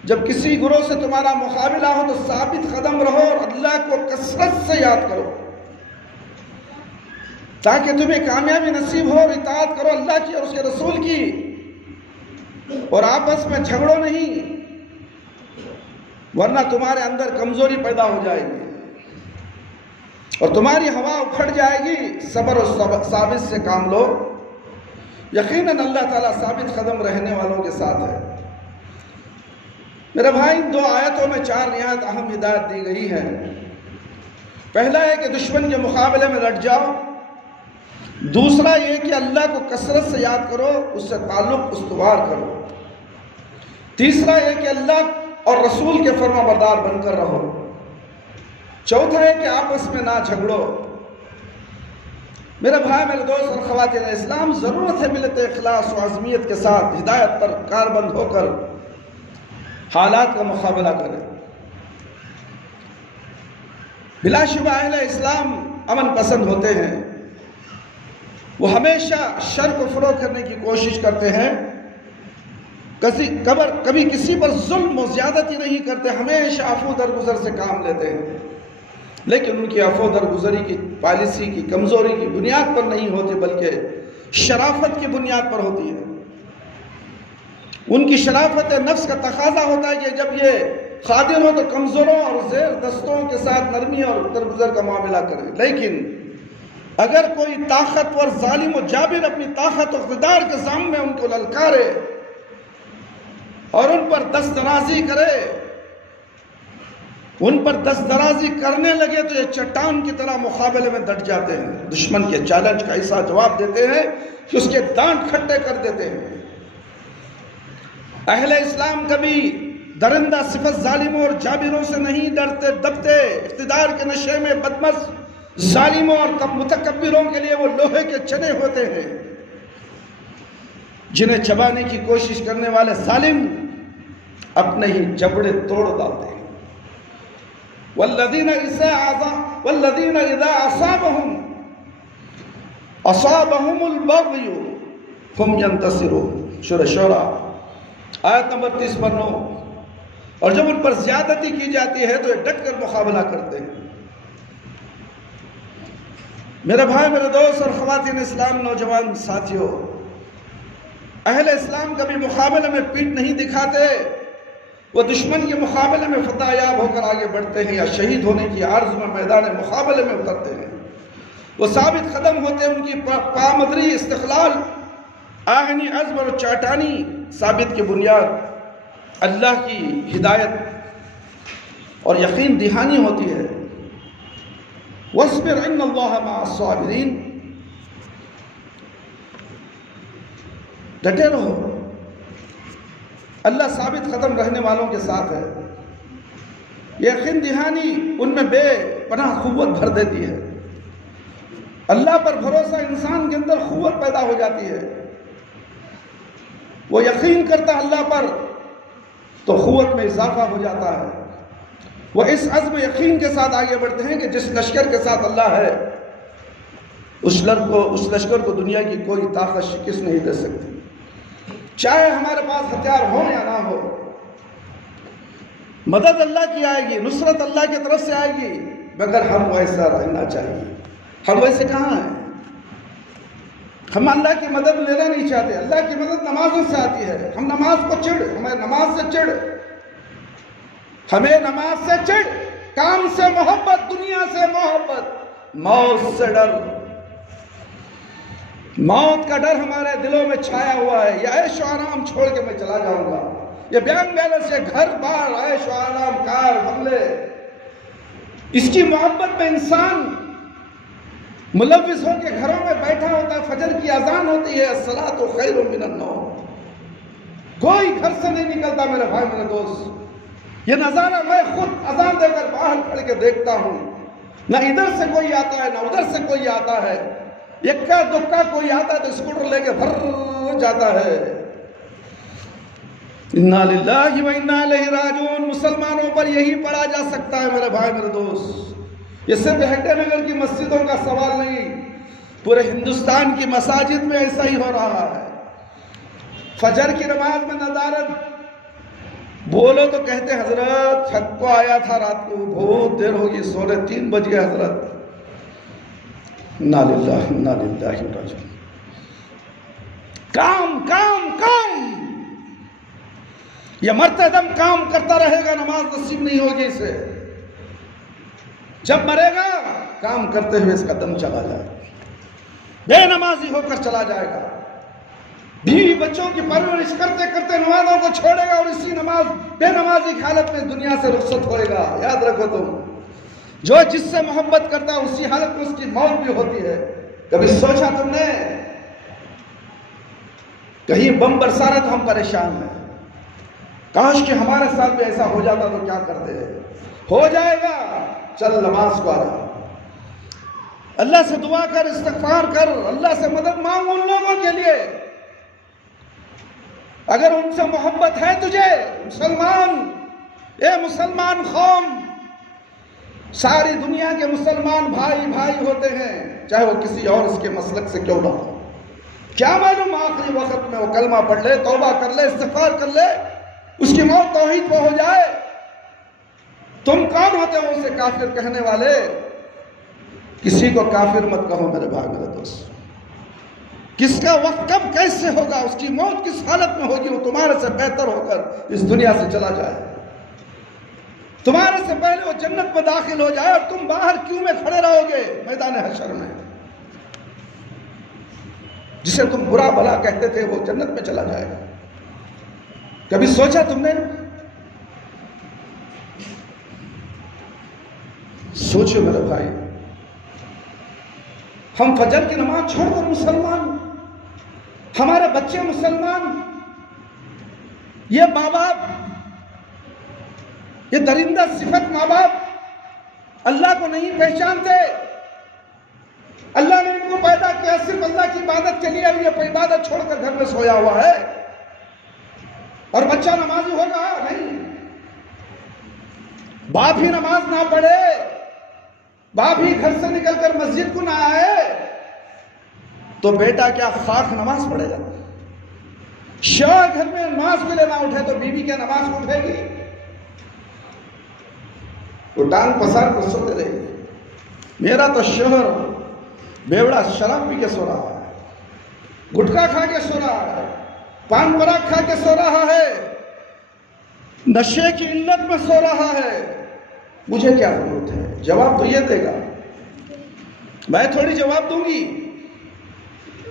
جب کسی گروہ سے تمہارا مقابلہ ہو تو ثابت قدم رہو اور اللہ کو کثرت سے یاد کرو تاکہ تمہیں کامیابی نصیب ہو، اور اطاعت کرو اللہ کی اور اس کے رسول کی، اور آپس میں جھگڑو نہیں، ورنہ تمہارے اندر کمزوری پیدا ہو جائے گی اور تمہاری ہوا اکھڑ جائے گی۔ صبر اور ثابت سے کام لو، یقیناً اللہ تعالیٰ ثابت قدم رہنے والوں کے ساتھ ہے۔ میرے بھائی، ان 2 آیتوں میں 4 نہایت اہم ہدایت دی گئی ہے۔ پہلا ہے کہ دشمن کے مقابلے میں ڈٹ جاؤ، دوسرا یہ کہ اللہ کو کثرت سے یاد کرو، اس سے تعلق استوار کرو۔ تیسرا یہ کہ اللہ اور رسول کے فرما بردار بن کر رہو۔ چوتھا ہے کہ آپس میں نہ جھگڑو۔ میرے بھائی، میرے دوست اور خواتین اسلام، ضرورت ہے ملت اخلاص و عزمیت کے ساتھ ہدایت پر کاربند ہو کر حالات کا مقابلہ کریں۔ بلا شبہ اہل اسلام امن پسند ہوتے ہیں، وہ ہمیشہ شر کو فروغ کرنے کی کوشش کرتے ہیں، کبھی کسی پر ظلم و زیادتی نہیں کرتے، ہمیشہ عفو درگزر سے کام لیتے ہیں، لیکن ان کی عفو درگزری کی پالیسی کی کمزوری کی بنیاد پر نہیں ہوتی، بلکہ شرافت کی بنیاد پر ہوتی ہے۔ ان کی شرافت نفس کا تقاضا ہوتا ہے کہ جب یہ قادر ہو تو کمزوروں اور زیر دستوں کے ساتھ نرمی اور درگزر کا معاملہ کرے، لیکن اگر کوئی طاقتور ظالم و جابر اپنی طاقت و اقتدار کے سامنے ان کو للکارے اور ان پر دست درازی کرے، ان پر دست درازی کرنے لگے، تو یہ چٹان کی طرح مقابلے میں ڈٹ جاتے ہیں، دشمن کے چیلنج کا ایسا جواب دیتے ہیں کہ اس کے دانت کھٹے کر دیتے ہیں۔ اہل اسلام کبھی درندہ صفت ظالموں اور جابروں سے نہیں ڈرتے دبتے، اقتدار کے نشے میں بدمست ظالموں اور متکبروں کے لیے وہ لوہے کے چنے ہوتے ہیں، جنہیں چبانے کی کوشش کرنے والے ظالم اپنے ہی جبڑے توڑ ڈالتے ہیں۔ والذین اذا اصابهم البغی هم ینتصرون، سورہ شعراء آیت نمبر 30 پر 9۔ اور جب ان پر زیادتی کی جاتی ہے تو یہ ڈٹ کر مقابلہ کرتے ہیں۔ میرے بھائی، میرے دوست اور خواتین اسلام، نوجوان ساتھیوں، اہل اسلام کبھی مقابلے میں پیٹ نہیں دکھاتے، وہ دشمن کے مقابلے میں فتح یاب ہو کر آگے بڑھتے ہیں یا شہید ہونے کی عرض میں میدان مقابلے میں اترتے ہیں۔ وہ ثابت قدم ہوتے ہیں، ان کی پامدری، استقلال، آہنی عزم اور چاٹانی ثابت کی بنیاد اللہ کی ہدایت اور یقین دہانی ہوتی ہے۔ وَاصْبِرْ إِنَّ اللَّهَ مَعَ الصَّابِرِينَ، ڈٹے رہو، اللہ ثابت قدم رہنے والوں کے ساتھ ہے۔ یقین دہانی ان میں بے پناہ قوت بھر دیتی ہے۔ اللہ پر بھروسہ انسان کے اندر قوت پیدا ہو جاتی ہے، وہ یقین کرتا ہے اللہ پر تو قوت میں اضافہ ہو جاتا ہے۔ وہ اس عزم یقین کے ساتھ آگے بڑھتے ہیں کہ جس لشکر کے ساتھ اللہ ہے، اس لشکر کو دنیا کی کوئی طاقت شکست نہیں دے سکتی، چاہے ہمارے پاس ہتھیار ہو یا نہ ہو۔ مدد اللہ کی آئے گی، نصرت اللہ کی طرف سے آئے گی، مگر ہم ویسا رہنا چاہیے۔ ہم ویسے کہاں ہیں؟ ہم اللہ کی مدد لینا نہیں چاہتے۔ اللہ کی مدد نمازوں سے آتی ہے۔ ہم نماز کو ہمیں نماز سے چڑھ، ہمیں نماز سے چڑھ، کام سے محبت، دنیا سے محبت، موت سے ڈر، موت کا ڈر ہمارے دلوں میں چھایا ہوا ہے۔ یہ عیش و آرام چھوڑ کے میں چلا جاؤں گا، یہ بینک بیلنس، یہ گھر بار، عیش و آرام، کار بنگلے، اس کی محبت میں انسان ملوث ہو کے گھروں میں بیٹھا ہوتا ہے، فجر کی اذان ہوتی ہے، الصلاۃ خیر من النوم، کوئی گھر سے نہیں نکلتا۔ میرے بھائی، میرے دوست، یہ نظارہ میں خود اذان دے کر باہر کھڑ کے دیکھتا ہوں، نہ ادھر سے کوئی آتا ہے نہ ادھر سے کوئی آتا ہے، یکا دکا کوئی آتا ہے تو اسکوٹر لے کے بھر جاتا ہے۔ انا للہ و انا الیہ راجعون، مسلمانوں پر یہی پڑھا جا سکتا ہے میرے بھائی، میرے دوست۔ یہ صرف ہیکٹر نگر کی مسجدوں کا سوال نہیں، پورے ہندوستان کی مساجد میں ایسا ہی ہو رہا ہے۔ فجر کی نماز میں ندارت بولو تو کہتے حضرت چھت کو آیا تھا رات کو، بہت دیر ہوگی، سونے 3 بج گئے حضرت۔ انا للہ انا الیہ راجعون۔ کام کام کام، یہ مرتے دم کام کرتا رہے گا، نماز نصیب نہیں ہوگی اسے۔ جب مرے گا کام کرتے ہوئے اس کا دم چلا جائے گا، بے نمازی ہو کر چلا جائے گا، بیوی بچوں کی پرورش کرتے کرتے نمازوں کو چھوڑے گا، اور اسی بے نمازی کی حالت میں دنیا سے رخصت ہوئے گا۔ یاد رکھو تم، جو جس سے محبت کرتا ہے اسی حالت میں اس کی موت بھی ہوتی ہے۔ کبھی سوچا تم نے کہیں بم برسا رہا تو ہم پریشان ہیں، کاش کہ ہمارے ساتھ بھی ایسا ہو جاتا تو کیا کرتے ہیں؟ ہو جائے گا، چل نماز کو آ جا، اللہ سے دعا کر، استغفار کر، اللہ سے مدد مانگ ان لوگوں کے لیے اگر ان سے محبت ہے تجھے۔ مسلمان قوم، ساری دنیا کے مسلمان بھائی بھائی ہوتے ہیں، چاہے وہ کسی اور اس کے مسلک سے کیوں نہ ہو۔ کیا معلوم آخری وقت میں وہ کلمہ پڑھ لے، توبہ کر لے، استغفار کر لے، اس کی موت توحید پہ ہو جائے۔ تم کون ہوتے ہو اسے کافر کہنے والے؟ کسی کو کافر مت کہو میرے بھائی میرے دوست۔ کس کا وقت کب کیسے ہوگا، اس کی موت کس حالت میں ہوگی، وہ تمہارے سے بہتر ہو کر اس دنیا سے چلا جائے، تمہارے سے پہلے وہ جنت میں داخل ہو جائے، اور تم باہر کیوں میں کھڑے رہو گے میدان حشر میں؟ جسے تم برا بھلا کہتے تھے وہ جنت میں چلا جائے گا۔ کبھی سوچا تم نے؟ سوچو میرے بھائی، ہم فجر کی نماز چھوڑ کر مسلمان، ہمارے بچے مسلمان، یہ ماں باپ، یہ درندہ صفت ماں باپ اللہ کو نہیں پہچانتے۔ اللہ نے ان کو پیدا کیا صرف اللہ کی عبادت کے لیے، اور یہ عبادت چھوڑ کر گھر میں سویا ہوا ہے، اور بچہ نمازی ہوگا نہیں۔ باپ ہی نماز نہ پڑھے، باپ ہی گھر سے نکل کر مسجد کو نہ آئے، تو بیٹا کیا خاک نماز پڑھے گا؟ شوہر گھر میں نماز کے لیے نہ اٹھے تو بیوی کیا نماز کو اٹھے گی؟ وہ ٹانگ پسار کر سوتے رہے گی۔ میرا تو شوہر بیوڑا شراب پی کے سو رہا ہے، گٹکا کھا کے سو رہا ہے، پان پراگ کھا کے سو رہا ہے، نشے کی علت میں سو رہا ہے، مجھے کیا ضرورت ہے؟ جواب تو یہ دے گا، میں تھوڑی جواب دوں گی۔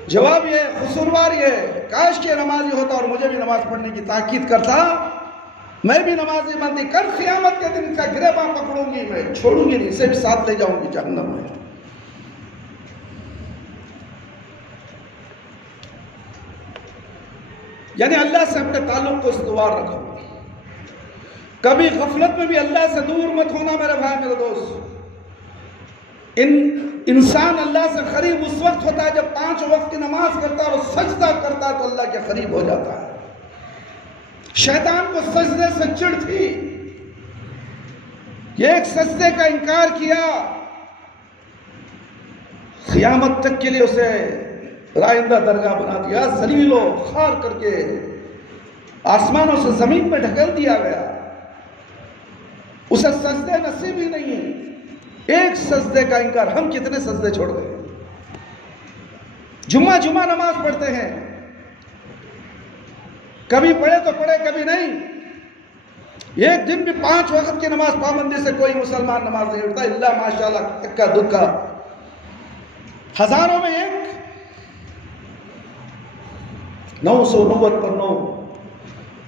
جواب یہ قصوروار یہ، کاش کہ نمازی ہوتا اور مجھے بھی نماز پڑھنے کی تاکید کرتا، میں بھی نمازی بندی کر، قیامت کے دن کا گریباں پکڑوں گی، میں چھوڑوں گی نہیں، اسے بھی ساتھ لے جاؤں گی جہنم میں۔ یعنی اللہ سے اپنے تعلق کو استوار رکھو، کبھی غفلت میں بھی اللہ سے دور مت ہونا میرے بھائی میرے دوست۔ انسان اللہ سے قریب اس وقت ہوتا ہے جب 5 وقت کی نماز کرتا ہے اور سجدہ کرتا ہے تو اللہ کے قریب ہو جاتا ہے۔ شیطان کو سجدے سے چڑ تھی، یہ ایک سجدے کا انکار کیا، قیامت تک کے لیے اسے رائندہ درگاہ بنا دیا، ذلیل و خوار کر کے آسمانوں سے زمین میں ڈھکیل دیا گیا، اسے سجدے نصیب ہی نہیں۔ ایک سجدے کا انکار، ہم کتنے سجدے چھوڑ گئے؟ جمعہ نماز پڑھتے ہیں، کبھی پڑھے تو پڑھے کبھی نہیں، ایک دن بھی 5 وقت کی نماز پابندی سے کوئی مسلمان نماز نہیں اٹھتا، اللہ ماشاءاللہ اکا دکا، ہزاروں میں ایک، 990 پر 9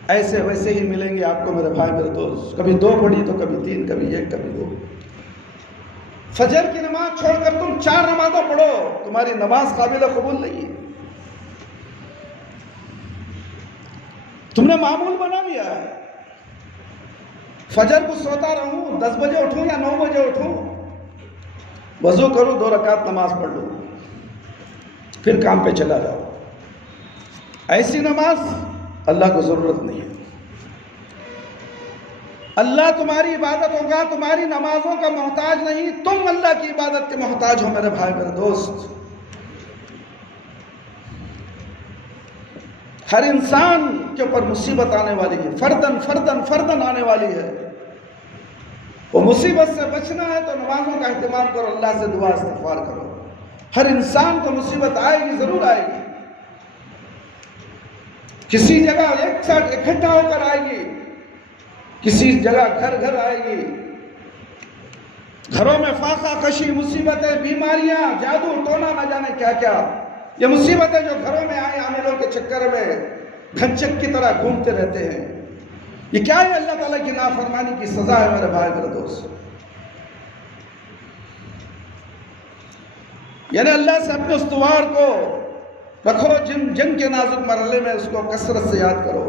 ایسے ویسے ہی ملیں گے آپ کو میرے بھائی میرے دوست، کبھی 2 پڑھی تو کبھی 3، کبھی 1، کبھی 2۔ فجر کی نماز چھوڑ کر تم 4 نمازوں پڑھو، تمہاری نماز قابل قبول نہیں ہے، تم نے معمول بنا لیا ہے۔ فجر کو سوتا رہوں، 10 بجے اٹھوں یا 9 بجے اٹھوں، وضو کروں، 2 رکعت نماز پڑھ لوں، پھر کام پہ چلا جاؤ، ایسی نماز اللہ کو ضرورت نہیں ہے۔ اللہ تمہاری عبادت ہوگا، تمہاری نمازوں کا محتاج نہیں، تم اللہ کی عبادت کے محتاج ہو میرے بھائی میرے دوست۔ ہر انسان کے اوپر مصیبت آنے والی ہے، فردن آنے والی ہے، وہ مصیبت سے بچنا ہے تو نمازوں کا اہتمام کرو، اللہ سے دعا استغفار کرو۔ ہر انسان کو مصیبت آئے گی، ضرور آئے گی، کسی جگہ ایک ساتھ اکٹھا ہو کر آئے گی، کسی جگہ گھر آئے گی، گھروں میں فاقہ کشی، مصیبتیں، بیماریاں، جادو ٹونا، نہ جانے کیا کیا، یہ مصیبتیں جو گھروں میں آئے عاملوں کے چکر میں گھنچک کی طرح گھومتے رہتے ہیں، یہ کیا ہے؟ اللہ تعالیٰ کی نافرمانی کی سزا ہے میرے بھائی میرے دوست۔ یعنی اللہ سے اپنے استوار کو رکھو، جنگ کے نازک مرحلے میں اس کو کثرت سے یاد کرو.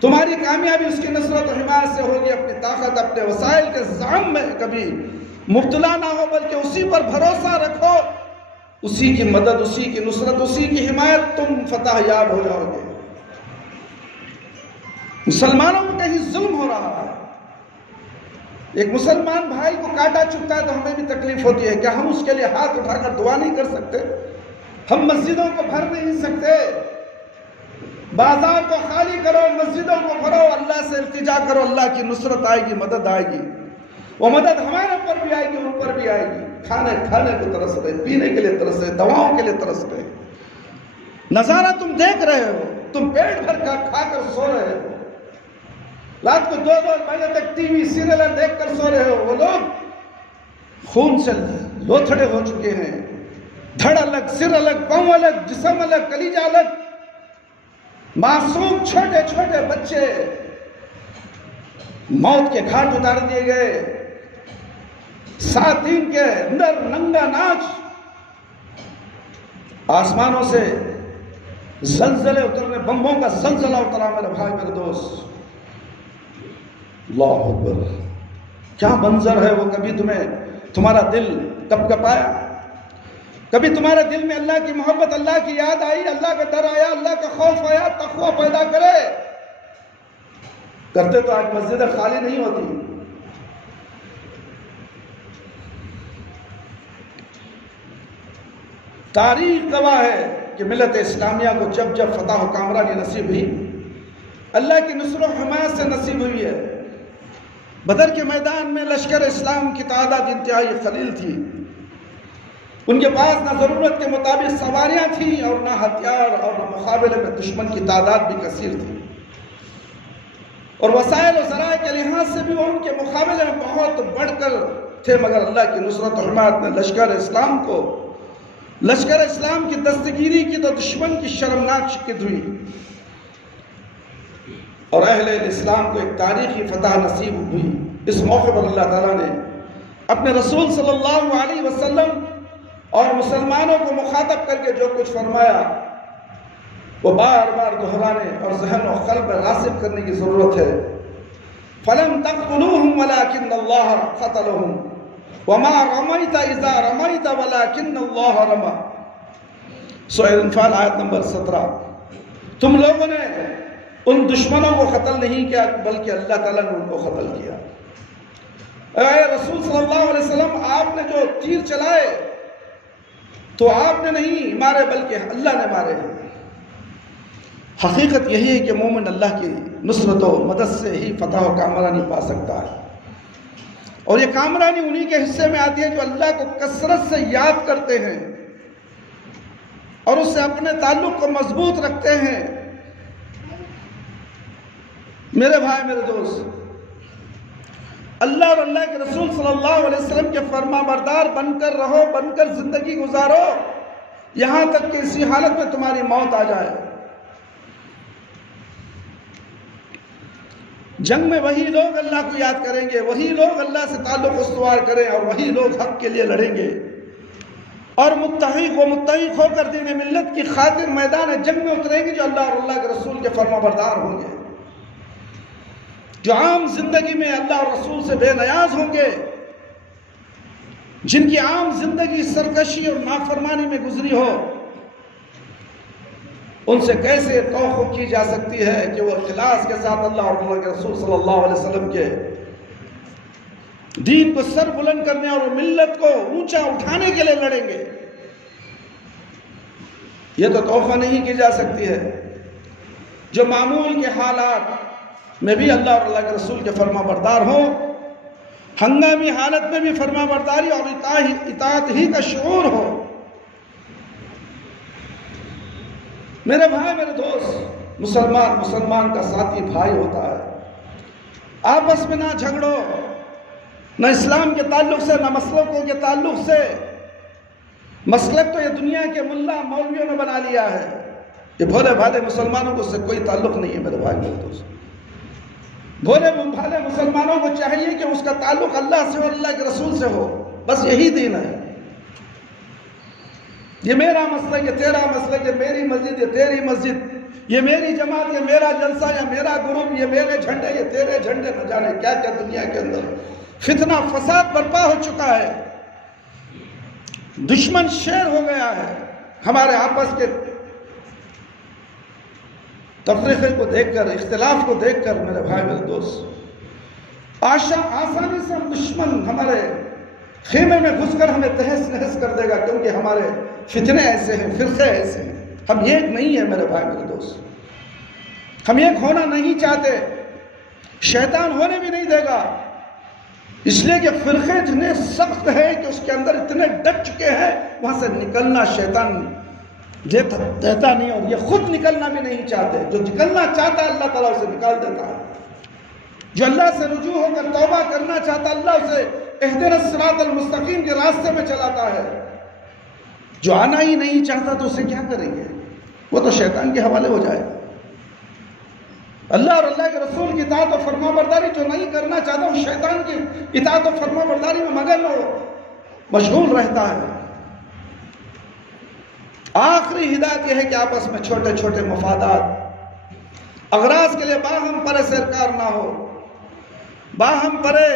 تمہاری کامیابی اس کی نصرت و حمایت سے ہوگی. اپنی طاقت، اپنے وسائل کے زعم میں کبھی مبتلا نہ ہو، بلکہ اسی پر بھروسہ رکھو. اسی کی مدد، اسی کی نصرت، اسی کی حمایت، تم فتح یاب ہو جاؤ گے. مسلمانوں کو کہیں ظلم ہو رہا ہے، ایک مسلمان بھائی کو کاٹا چکتا ہے تو ہمیں بھی تکلیف ہوتی ہے. کیا ہم اس کے لیے ہاتھ اٹھا کر دعا نہیں کر سکتے؟ ہم مسجدوں کو بھر نہیں سکتے؟ بازار کو خالی کرو، مسجدوں کو بھرو، اللہ سے التجا کرو، اللہ کی نصرت آئے گی، مدد آئے گی. وہ مدد ہمارے اوپر بھی آئے گی، اوپر بھی آئے گی. کھانے کو ترس رہے، پینے کے لیے ترس رہے، دواؤں کے لیے ترس رہے. نظارہ تم دیکھ رہے ہو، تم پیٹ بھر کھا کر سو رہے ہو. رات کو 2-2 بجے تک ٹی وی سیریل دیکھ کر سو رہے ہو. وہ لوگ خون سے لوتھڑے ہو چکے ہیں. دھڑ الگ، سر الگ، پاؤں الگ، جسم الگ، کلیجہ الگ. معصوم چھوٹے چھوٹے بچے موت کے گھاٹ اتار دیے گئے. 7 دن کے اندر ننگا ناچ. آسمانوں سے زلزلے اترنے، بمبوں کا زلزلہ اترا میرے بھائی، میرے دوست. اللہ اکبر، کیا منظر ہے وہ. کبھی تمہارا دل کب کپایا؟ کبھی تمہارے دل میں اللہ کی محبت، اللہ کی یاد آئی، اللہ کا ڈر آیا، اللہ کا خوف آیا، تقوی پیدا کرتے تو آج مسجدیں خالی نہیں ہوتی. تاریخ گواہ ہے کہ ملت اسلامیہ کو جب جب فتح و کامرانی نصیب ہوئی، اللہ کی نصر و حمایت سے نصیب ہوئی ہے. بدر کے میدان میں لشکر اسلام کی تعداد انتہائی قلیل تھی. ان کے پاس نہ ضرورت کے مطابق سواریاں تھیں اور نہ ہتھیار، اور مقابلے میں دشمن کی تعداد بھی کثیر تھی. اور وسائل و ذرائع کے لحاظ سے بھی وہ ان کے مقابلے میں بہت بڑھ کر تھے. مگر اللہ کی نصرت و حمایت نے لشکر اسلام کی دستگیری کی تو دشمن کی شرمناک شکست ہوئی، اور اہل اسلام کو ایک تاریخی فتح نصیب ہوئی. اس موقع پر اللہ تعالیٰ نے اپنے رسول صلی اللہ علیہ وسلم اور مسلمانوں کو مخاطب کر کے جو کچھ فرمایا وہ بار بار دہرانے اور ذہن و قلب میں راسخ کرنے کی ضرورت ہے. فَلَمْ تَقْتُلُوهُمْ وَلَكِنَّ اللَّهَ قَتَلَهُمْ وَمَا رَمَيْتَ إِذَا رَمَيْتَ وَلَكِنَّ اللَّهَ رَمَى. سورہ انفال آیت نمبر 17. تم لوگوں نے ان دشمنوں کو قتل نہیں کیا بلکہ اللہ تعالیٰ نے ان کو قتل کیا. اے رسول صلی اللہ علیہ وسلم، آپ نے جو تیر چلائے تو آپ نے نہیں مارے بلکہ اللہ نے مارے ہیں. حقیقت یہی ہے کہ مومن اللہ کی نصرت و مدد سے ہی فتح و کامرانی پا سکتا ہے. اور یہ کامرانی انہی کے حصے میں آتی ہے جو اللہ کو کثرت سے یاد کرتے ہیں اور اس سے اپنے تعلق کو مضبوط رکھتے ہیں. میرے بھائی، میرے دوست، اللہ اور اللہ کے رسول صلی اللہ علیہ وسلم کے فرما بردار بن کر رہو، بن کر زندگی گزارو، یہاں تک کہ اسی حالت میں تمہاری موت آ جائے. جنگ میں وہی لوگ اللہ کو یاد کریں گے، وہی لوگ اللہ سے تعلق استوار کریں، اور وہی لوگ حق کے لیے لڑیں گے اور متحق ہو کر دین ملت کی خاطر میدان جنگ میں اتریں گے، جو اللہ اور اللہ کے رسول کے فرما بردار ہوں گے، جو عام زندگی میں اللہ اور رسول سے بے نیاز ہوں گے، جن کی عام زندگی سرکشی اور نافرمانی میں گزری ہو. ان سے کیسے توقع کی جا سکتی ہے کہ وہ اخلاص کے ساتھ اللہ اور اللہ کے رسول صلی اللہ علیہ وسلم کے دین کو سر بلند کرنے اور ملت کو اونچا اٹھانے کے لیے لڑیں گے. یہ تو توقع نہیں کی جا سکتی ہے. جو معمول کے حالات میں بھی اللہ اور اللہ کے رسول کے فرما بردار ہوں، ہنگامی حالت میں بھی فرما برداری اور اطاعت ہی کا شعور ہو. میرے بھائی، میرے دوست، مسلمان کا ساتھی بھائی ہوتا ہے. آپس میں نہ جھگڑو، نہ اسلام کے تعلق سے، نہ مسلکوں کے تعلق سے. مسلک تو یہ دنیا کے ملا مولویوں نے بنا لیا ہے. یہ بھولے بھالے مسلمانوں کو اس سے کوئی تعلق نہیں ہے. میرے بھائی، میرے دوست، بھولے بھالے مسلمانوں کو چاہیے کہ اس کا تعلق اللہ سے اور اللہ کے رسول سے ہو. بس یہی دین ہے. یہ میرا مسلک، یہ تیرا مسلک، یہ میری مسجد، یہ تیری مسجد، یہ میری جماعت، یہ میرا جلسہ، یا میرا گروپ، یہ میرے جھنڈے، یہ تیرے جھنڈے، نہ جانے کیا کیا دنیا کے اندر فتنہ فساد برپا ہو چکا ہے۔ دشمن شیر ہو گیا ہے۔ ہمارے آپس کے تفریقے کو دیکھ کر، اختلاف کو دیکھ کر میرے بھائی میرے دوست، آسانی سے ہم دشمن ہمارے خیمے میں گھس کر ہمیں تہس نہس کر دے گا، کیونکہ ہمارے فتنے ایسے ہیں، فرقے ایسے ہیں۔ ہم ایک نہیں ہیں میرے بھائی میرے دوست، ہم ایک ہونا نہیں چاہتے، شیطان ہونے بھی نہیں دے گا، اس لیے کہ فرقے اتنے سخت ہے کہ اس کے اندر اتنے ڈٹ چکے ہیں، وہاں سے نکلنا شیطان دیتا نہیں، اور یہ خود نکلنا بھی نہیں چاہتے۔ جو نکلنا چاہتا ہے اللہ تعالیٰ اسے نکال دیتا ہے، جو اللہ سے رجوع ہو کر توبہ کرنا چاہتا ہے اللہ اسے اہدنا الصراط المستقیم کے راستے میں چلاتا ہے۔ جو آنا ہی نہیں چاہتا تو اسے کیا کریں گے؟ وہ تو شیطان کے حوالے ہو جائے گا۔ اللہ اور اللہ کے رسول کی اطاعت و فرما برداری جو نہیں کرنا چاہتا وہ شیطان کی اطاعت و فرما برداری میں مگن ہو مشغول رہتا ہے۔ آخری ہدایت یہ ہے کہ آپس میں چھوٹے چھوٹے مفادات، اغراض کے لیے باہم پرے سرکار نہ ہو، باہم پرے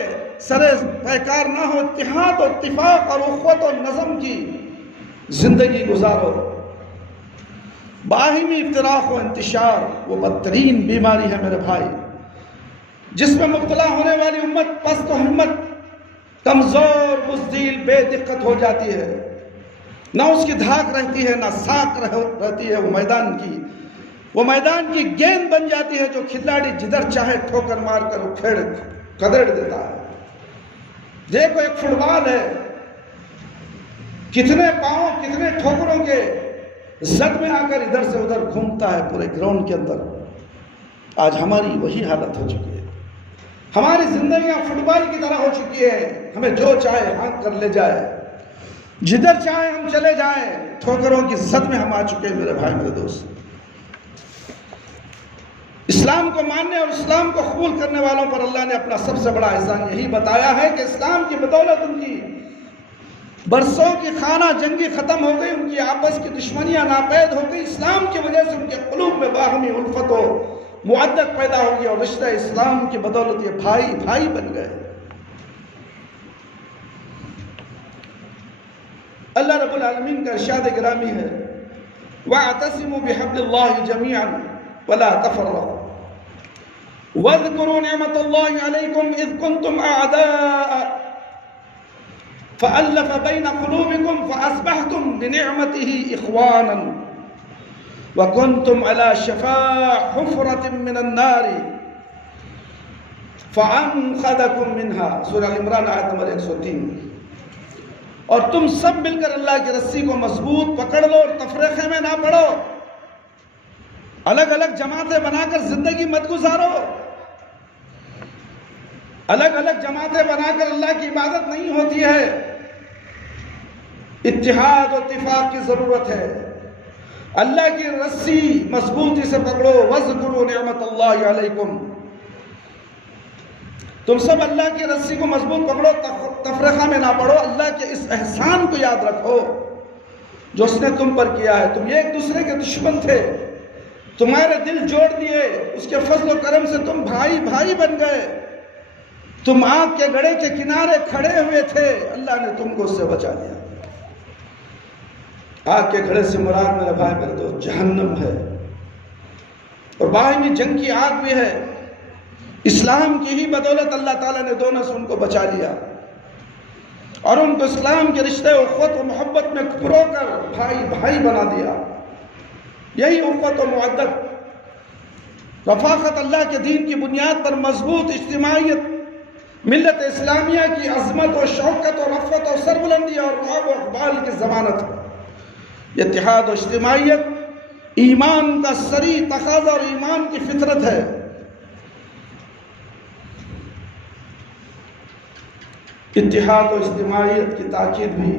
سرے پیکار نہ ہو، اتحاد و اتفاق اور اخوت و نظم کی زندگی گزارو۔ باہمی افتراق و انتشار وہ بدترین بیماری ہے میرے بھائی، جس میں مبتلا ہونے والی امت پست و ہمت، کمزور، بزدل، بے دقت ہو جاتی ہے، نہ اس کی دھاک رہتی ہے، نہ ساکھ رہتی ہے، وہ میدان کی گیند بن جاتی ہے جو کھلاڑی جدھر چاہے ٹھوکر مار کر اکھیڑ کدڑ دیتا ہے۔ دیکھو ایک فٹ بال ہے، کتنے پاؤں، کتنے ٹھوکروں کے زد میں آ کر ادھر سے ادھر گھومتا ہے پورے گراؤنڈ کے اندر۔ آج ہماری وہی حالت ہو چکی ہے، ہماری زندگیاں فٹ بال کی طرح ہو چکی ہے، ہمیں جو چاہے ہانک کر لے جائے، جدھر چاہے ہم چلے جائیں، ٹھوکروں کی زد میں ہم آ چکے ہیں میرے بھائی میرے دوست۔ اسلام کو ماننے اور اسلام کو قبول کرنے والوں پر اللہ نے اپنا سب سے بڑا احسان یہی بتایا ہے کہ اسلام کی بدولت ان کی برسوں کی خانہ جنگی ختم ہو گئی، ان کی آپس کی دشمنیاں ناپید ہو گئی، اسلام کی وجہ سے ان کے قلوب میں باہمی الفت و مودت پیدا ہوگی، اور رشتہ اسلام کی بدولت یہ بھائی بھائی بن گئے۔ اللہ رب العالمین کا ارشاد گرامی ہے، وَاعْتَصِمُوا بِحَبْلِ اللَّهِ جَمِيعًا وَلَا تَفَرَّقُوا وَاذْكُرُوا نِعْمَةَ اللَّهِ عَلَيْكُمْ إِذْ كُنْتُمْ أَعْدَاءً فَأَلَّفَ بَيْنَ قُلُوبِكُمْ فَأَصْبَحْتُمْ بِنِعْمَتِهِ إِخْوَانًا وَكُنْتُمْ عَلَى شَفَا حُفْرَةٍ مِّنَ النَّارِ فَأَنْقَذَكُمْ مِنْهَا۔ سورہ عمران آیت نمبر 103۔ اور تم سب مل کر اللہ کی رسی کو مضبوط پکڑ لو اور تفریقے میں نہ پڑو، الگ الگ جماعتیں بنا کر زندگی مت گزارو، الگ الگ جماعتیں بنا کر اللہ کی عبادت نہیں ہوتی ہے، اتحاد و اتفاق کی ضرورت ہے۔ اللہ کی رسی مضبوطی سے پکڑو، وَاذْكُرُوا نِعْمَةَ اللَّهِ عَلَيْكُمْ، تم سب اللہ کی رسی کو مضبوط پکڑو، تفرقہ میں نہ پڑو، اللہ کے اس احسان کو یاد رکھو جو اس نے تم پر کیا ہے۔ تم ایک دوسرے کے دشمن تھے، تمہارے دل جوڑ دیے، اس کے فضل و کرم سے تم بھائی بھائی بن گئے، تم آگ کے گڑھے کے کنارے کھڑے ہوئے تھے، اللہ نے تم کو اس سے بچا دیا۔ آگ کے گھڑے سے مراد میرے بھائی میرے دوست جہنم ہے، اور باہمی جنگ کی آگ بھی ہے۔ اسلام کی ہی بدولت اللہ تعالیٰ نے دونوں سے ان کو بچا لیا، اور ان کو اسلام کے رشتے اخوت و محبت میں پرو کر بھائی بھائی بنا دیا۔ یہی اخوت و محبت، رفاقت اللہ کے دین کی بنیاد پر مضبوط اجتماعیت، ملت اسلامیہ کی عظمت و شوکت و رفعت و سربلندی اور رعب و اقبال کی ضمانت ہے۔ یہ اتحاد و اجتماعیت ایمان کا صریح تقاضا اور ایمان کی فطرت ہے۔ اتحاد و اجتماعیت کی تاکید بھی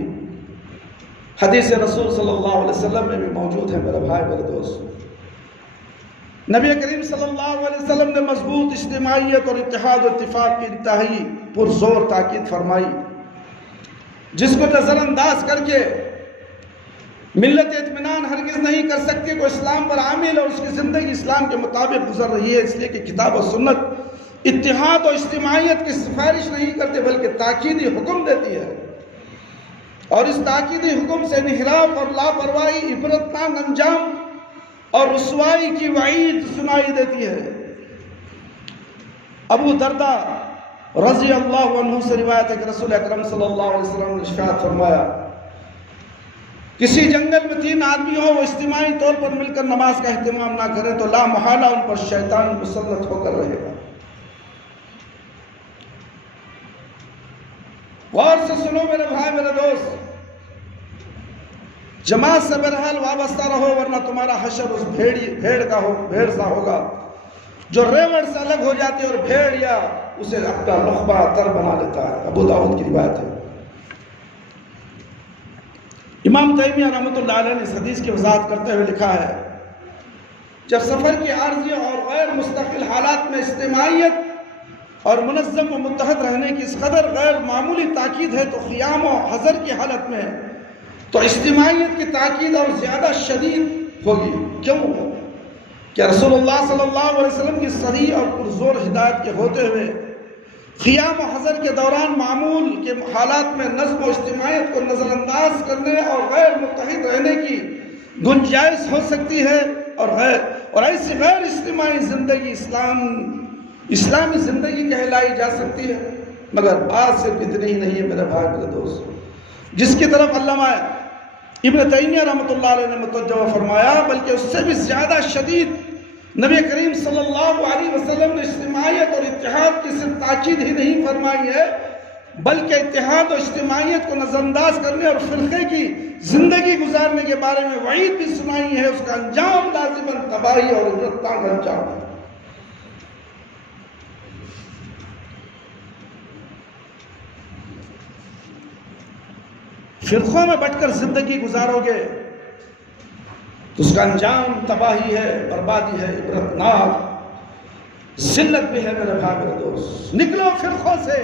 حدیث رسول صلی اللہ علیہ وسلم میں بھی موجود ہے میرے بھائی میرے دوست۔ نبی کریم صلی اللہ علیہ وسلم نے مضبوط اجتماعیت اور اتحاد و اتفاق کی انتہائی پرزور تاکید فرمائی، جس کو نظر انداز کر کے ملت اطمینان ہرگز نہیں کر سکتی کہ اسلام پر عامل اور اس کی زندگی اسلام کے مطابق گزر رہی ہے، اس لیے کہ کتاب و سنت اتحاد و اجتماعیت کی سفارش نہیں کرتے بلکہ تاکیدی حکم دیتی ہے، اور اس تاکیدی حکم سے انحراف اور لاپرواہی، عبرتناک انجام اور رسوائی کی وعید سنائی دیتی ہے۔ ابو درداء رضی اللہ عنہ سے روایت ہے کہ رسول اکرم صلی اللہ علیہ وسلم نے ارشاد فرمایا، کسی جنگل میں 3 آدمی ہو، وہ اجتماعی طور پر مل کر نماز کا اہتمام نہ کریں تو لا محالہ ان پر شیطان مسلط ہو کر رہے گا۔ غور سے سنو میرے بھائی، میرے دوست، جماعت سے بہرحال وابستہ رہو، ورنہ تمہارا حشر اس بھیڑ سا ہوگا جو ریوڑ سے الگ ہو جاتی ہے اور بھیڑ یا اسے اپنا رقبہ تر بنا لیتا ہے۔ ابو داؤد کی روایت ہے۔ امام تیمیہ رحمۃ اللہ علیہ نے اس حدیث کی وضاحت کرتے ہوئے لکھا ہے، جب سفر کی عارضی اور غیر مستقل حالات میں اجتماعیت اور منظم و متحد رہنے کی اس قدر غیر معمولی تاکید ہے تو قیام و حذر کی حالت میں تو اجتماعیت کی تاکید اور زیادہ شدید ہوگی۔ کیوں؟ کہ رسول اللہ صلی اللہ علیہ وسلم کی صریح اور پرزور ہدایت کے ہوتے ہوئے قیام و حذر کے دوران معمول کے حالات میں نظم و اجتماعیت کو نظر انداز کرنے اور غیر متحد رہنے کی گنجائش ہو سکتی ہے، اور ایسی غیر اجتماعی زندگی اسلامی زندگی کہلائی جا سکتی ہے۔ مگر بات صرف اتنی ہی نہیں ہے میرے بھائی، میرے دوست، جس کی طرف علامہ ابن تیمیہ رحمۃ اللہ علیہ نے متوجہ فرمایا، بلکہ اس سے بھی زیادہ شدید نبی کریم صلی اللہ علیہ وسلم نے اجتماعیت اور اتحاد کی صرف تاکید ہی نہیں فرمائی ہے، بلکہ اتحاد و اجتماعیت کو نظر انداز کرنے اور فرقے کی زندگی گزارنے کے بارے میں وعید بھی سنائی ہے۔ اس کا انجام لازماً تباہی اور عبرتناک انجام ہے۔ فرقوں میں بٹ کر زندگی گزارو گے تو اس کا انجام تباہی ہے، بربادی ہے، عبرتناک ذلت بھی ہے میرے بھائی، میرے دوست۔ نکلو فرقوں سے،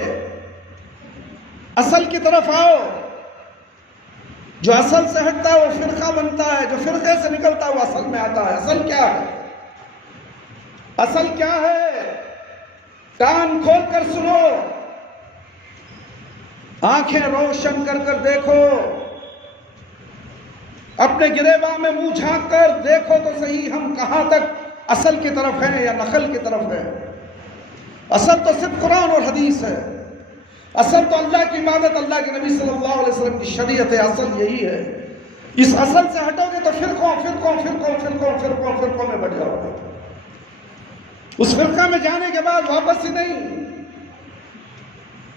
اصل کی طرف آؤ۔ جو اصل سے ہٹتا ہے وہ فرقہ بنتا ہے، جو فرقے سے نکلتا ہے وہ اصل میں آتا ہے۔ اصل کیا ہے؟ اصل کیا ہے؟ کان کھول کر سنو، آنکھیں روشن کر کر دیکھو، اپنے گریباں میں منہ جھانک کر دیکھو تو صحیح ہم کہاں تک اصل کی طرف ہیں یا نقل کی طرف ہیں۔ اصل تو صرف قرآن اور حدیث ہے، اصل تو اللہ کی عبادت، اللہ کے نبی صلی اللہ علیہ وسلم کی شریعت ہے، اصل یہی ہے۔ اس اصل سے ہٹو گے تو فرقوں میں بٹ جاؤ گے۔ اس فرقہ میں جانے کے بعد واپس ہی نہیں۔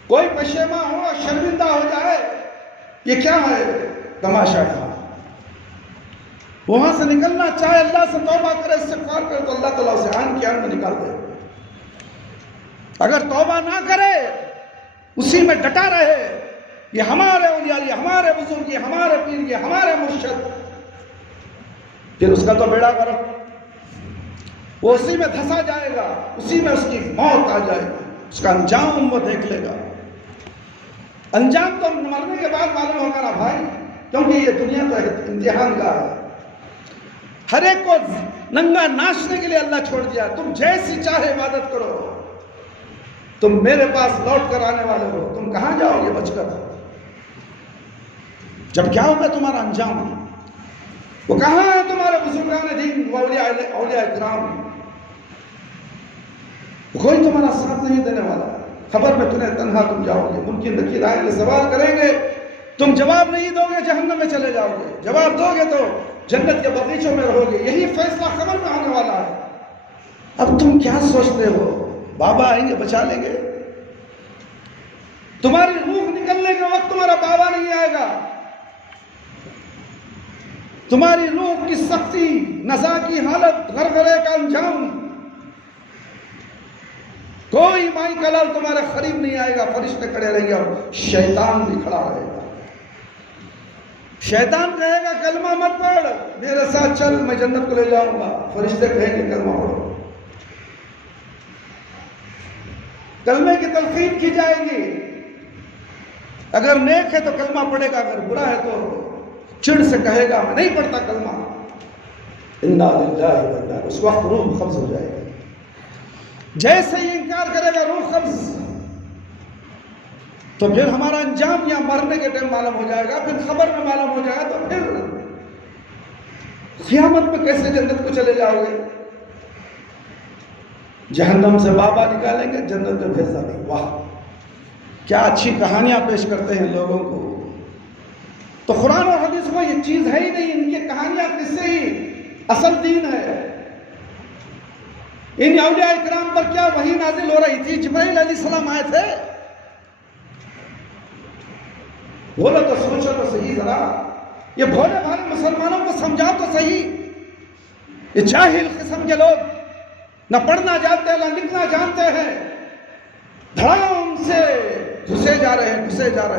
کوئی پشیماں ہو، شرمندہ ہو جائے، یہ کیا ہے؟ تماشا ہے۔ وہاں سے نکلنا چاہے اللہ سے توبہ کرے، استغفار کرے تو اللہ تعالیٰ اسے آن کی آن میں نکال دے۔ اگر توبہ نہ کرے، اسی میں ڈٹا رہے، یہ ہمارے اولیاء، یہ ہمارے بزرگ، یہ ہمارے پیر، یہ ہمارے مرشد، پھر اس کا تو بیڑا غرق، وہ اسی میں دھسا جائے گا، اسی میں اس کی موت آ جائے گی، اس کا انجام وہ دیکھ لے گا۔ انجام تو مرنے کے بعد معلوم ہوگا نا بھائی، کیونکہ یہ دنیا تو امتحان گاہ ہے۔ ہر ایک کو ننگا ناچنے کے لیے اللہ چھوڑ دیا، تم جیسی چاہے عبادت کرو، تم میرے پاس لوٹ کر آنے والے ہو، تم کہاں جاؤ گے بچ کر؟ جب کیا ہوگا تمہارا انجام؟ وہ کہاں ہے تمہارے بزرگان دین اولیاء اکرام؟ کوئی تمہارا ساتھ نہیں دینے والا، خبر میں تمہیں تنہا تم جاؤ گے، ممکن نکیر آئیں گے، سوال کریں گے، تم جواب نہیں دو گے جہنم میں چلے جاؤ گے، جواب دو گے تو جنت کے باغیچوں میں رہو گے۔ یہی فیصلہ خبر میں ہونے والا ہے۔ اب تم کیا سوچتے ہو بابا آئیں گے بچا لیں گے؟ تمہاری روح نکلنے کے وقت تمہارا بابا نہیں آئے گا، تمہاری روح کی سختی، نزا کی حالت، غرغرے کا انجام، کوئی مائی کا لال تمہارے قریب نہیں آئے گا، فرشتے کھڑے رہیں گے اور شیطان بھی کھڑا رہے گا۔ شیطان کہے گا کلمہ مت پڑھ، میرے ساتھ چل، میں جنت کو لے جاؤں گا۔ فرشتے کہیں گے کلمہ پڑھو، کلمے کی تلقین کی جائے گی، اگر نیک ہے تو کلمہ پڑھے گا، اگر برا ہے تو چڑ سے کہے گا میں نہیں پڑھتا کلمہ، انا للہ و انا، اس وقت روح قبض ہو جائے گی۔ جیسے ہی انکار کرے گا روح قبض، تو پھر ہمارا انجام یا مرنے کے ٹائم معلوم ہو جائے گا، پھر خبر میں معلوم ہو جائے گا، تو پھر قیامت میں کیسے جنت کو چلے جاؤ گے؟ جہنم سے بابا نکالیں گے، جنت میں بھیجا نہیں۔ واہ، کیا اچھی کہانیاں پیش کرتے ہیں لوگوں کو۔ تو قرآن اور حدیث میں یہ چیز ہے ہی نہیں، ان کی کہانیاں قصے ہی اصل دین ہے۔ ان اولیاء اکرام پر کیا وحی نازل ہو رہی تھی؟ جبرائیل علیہ السلام آئے تھے؟ بولو تو سوچو تو صحیح ذرا، یہ بھولے بھالے مسلمانوں کو سمجھاؤ تو صحیح۔ یہ جاہل قسم کے لوگ نہ پڑھنا جانتے نہ لکھنا جانتے ہیں، دھڑام سے گھسے جا رہے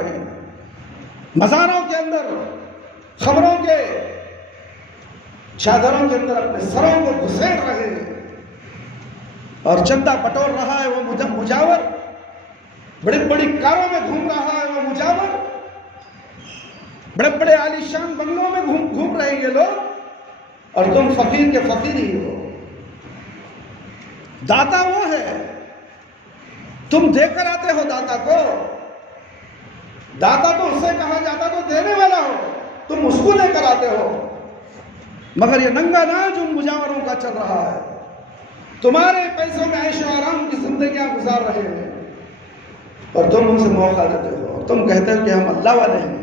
ہیں مزاروں کے اندر، خبروں کے چادروں کے اندر اپنے سروں کو گھسیٹ رہے ہیں، اور چندہ بٹور رہا ہے وہ مجاور، بڑی بڑی کاروں میں گھوم رہا ہے وہ مجاور، بڑے بڑے عالیشان بنگلوں میں گھوم رہے ہیں یہ لوگ، اور تم فقیر کے فقیر ہی ہو۔ داتا وہ ہے، تم دے کر آتے ہو داتا کو، داتا تو اسے کہا جاتا تو دینے والا ہو، تم اس کو لے کر آتے ہو، مگر یہ ننگا ناج ان مجاوروں کا چل رہا ہے، تمہارے پیسوں میں عیش و آرام کی زندگیاں گزار رہے ہیں، اور تم ان سے موقع دیتے ہو، اور تم کہتے ہو کہ ہم اللہ والے ہیں،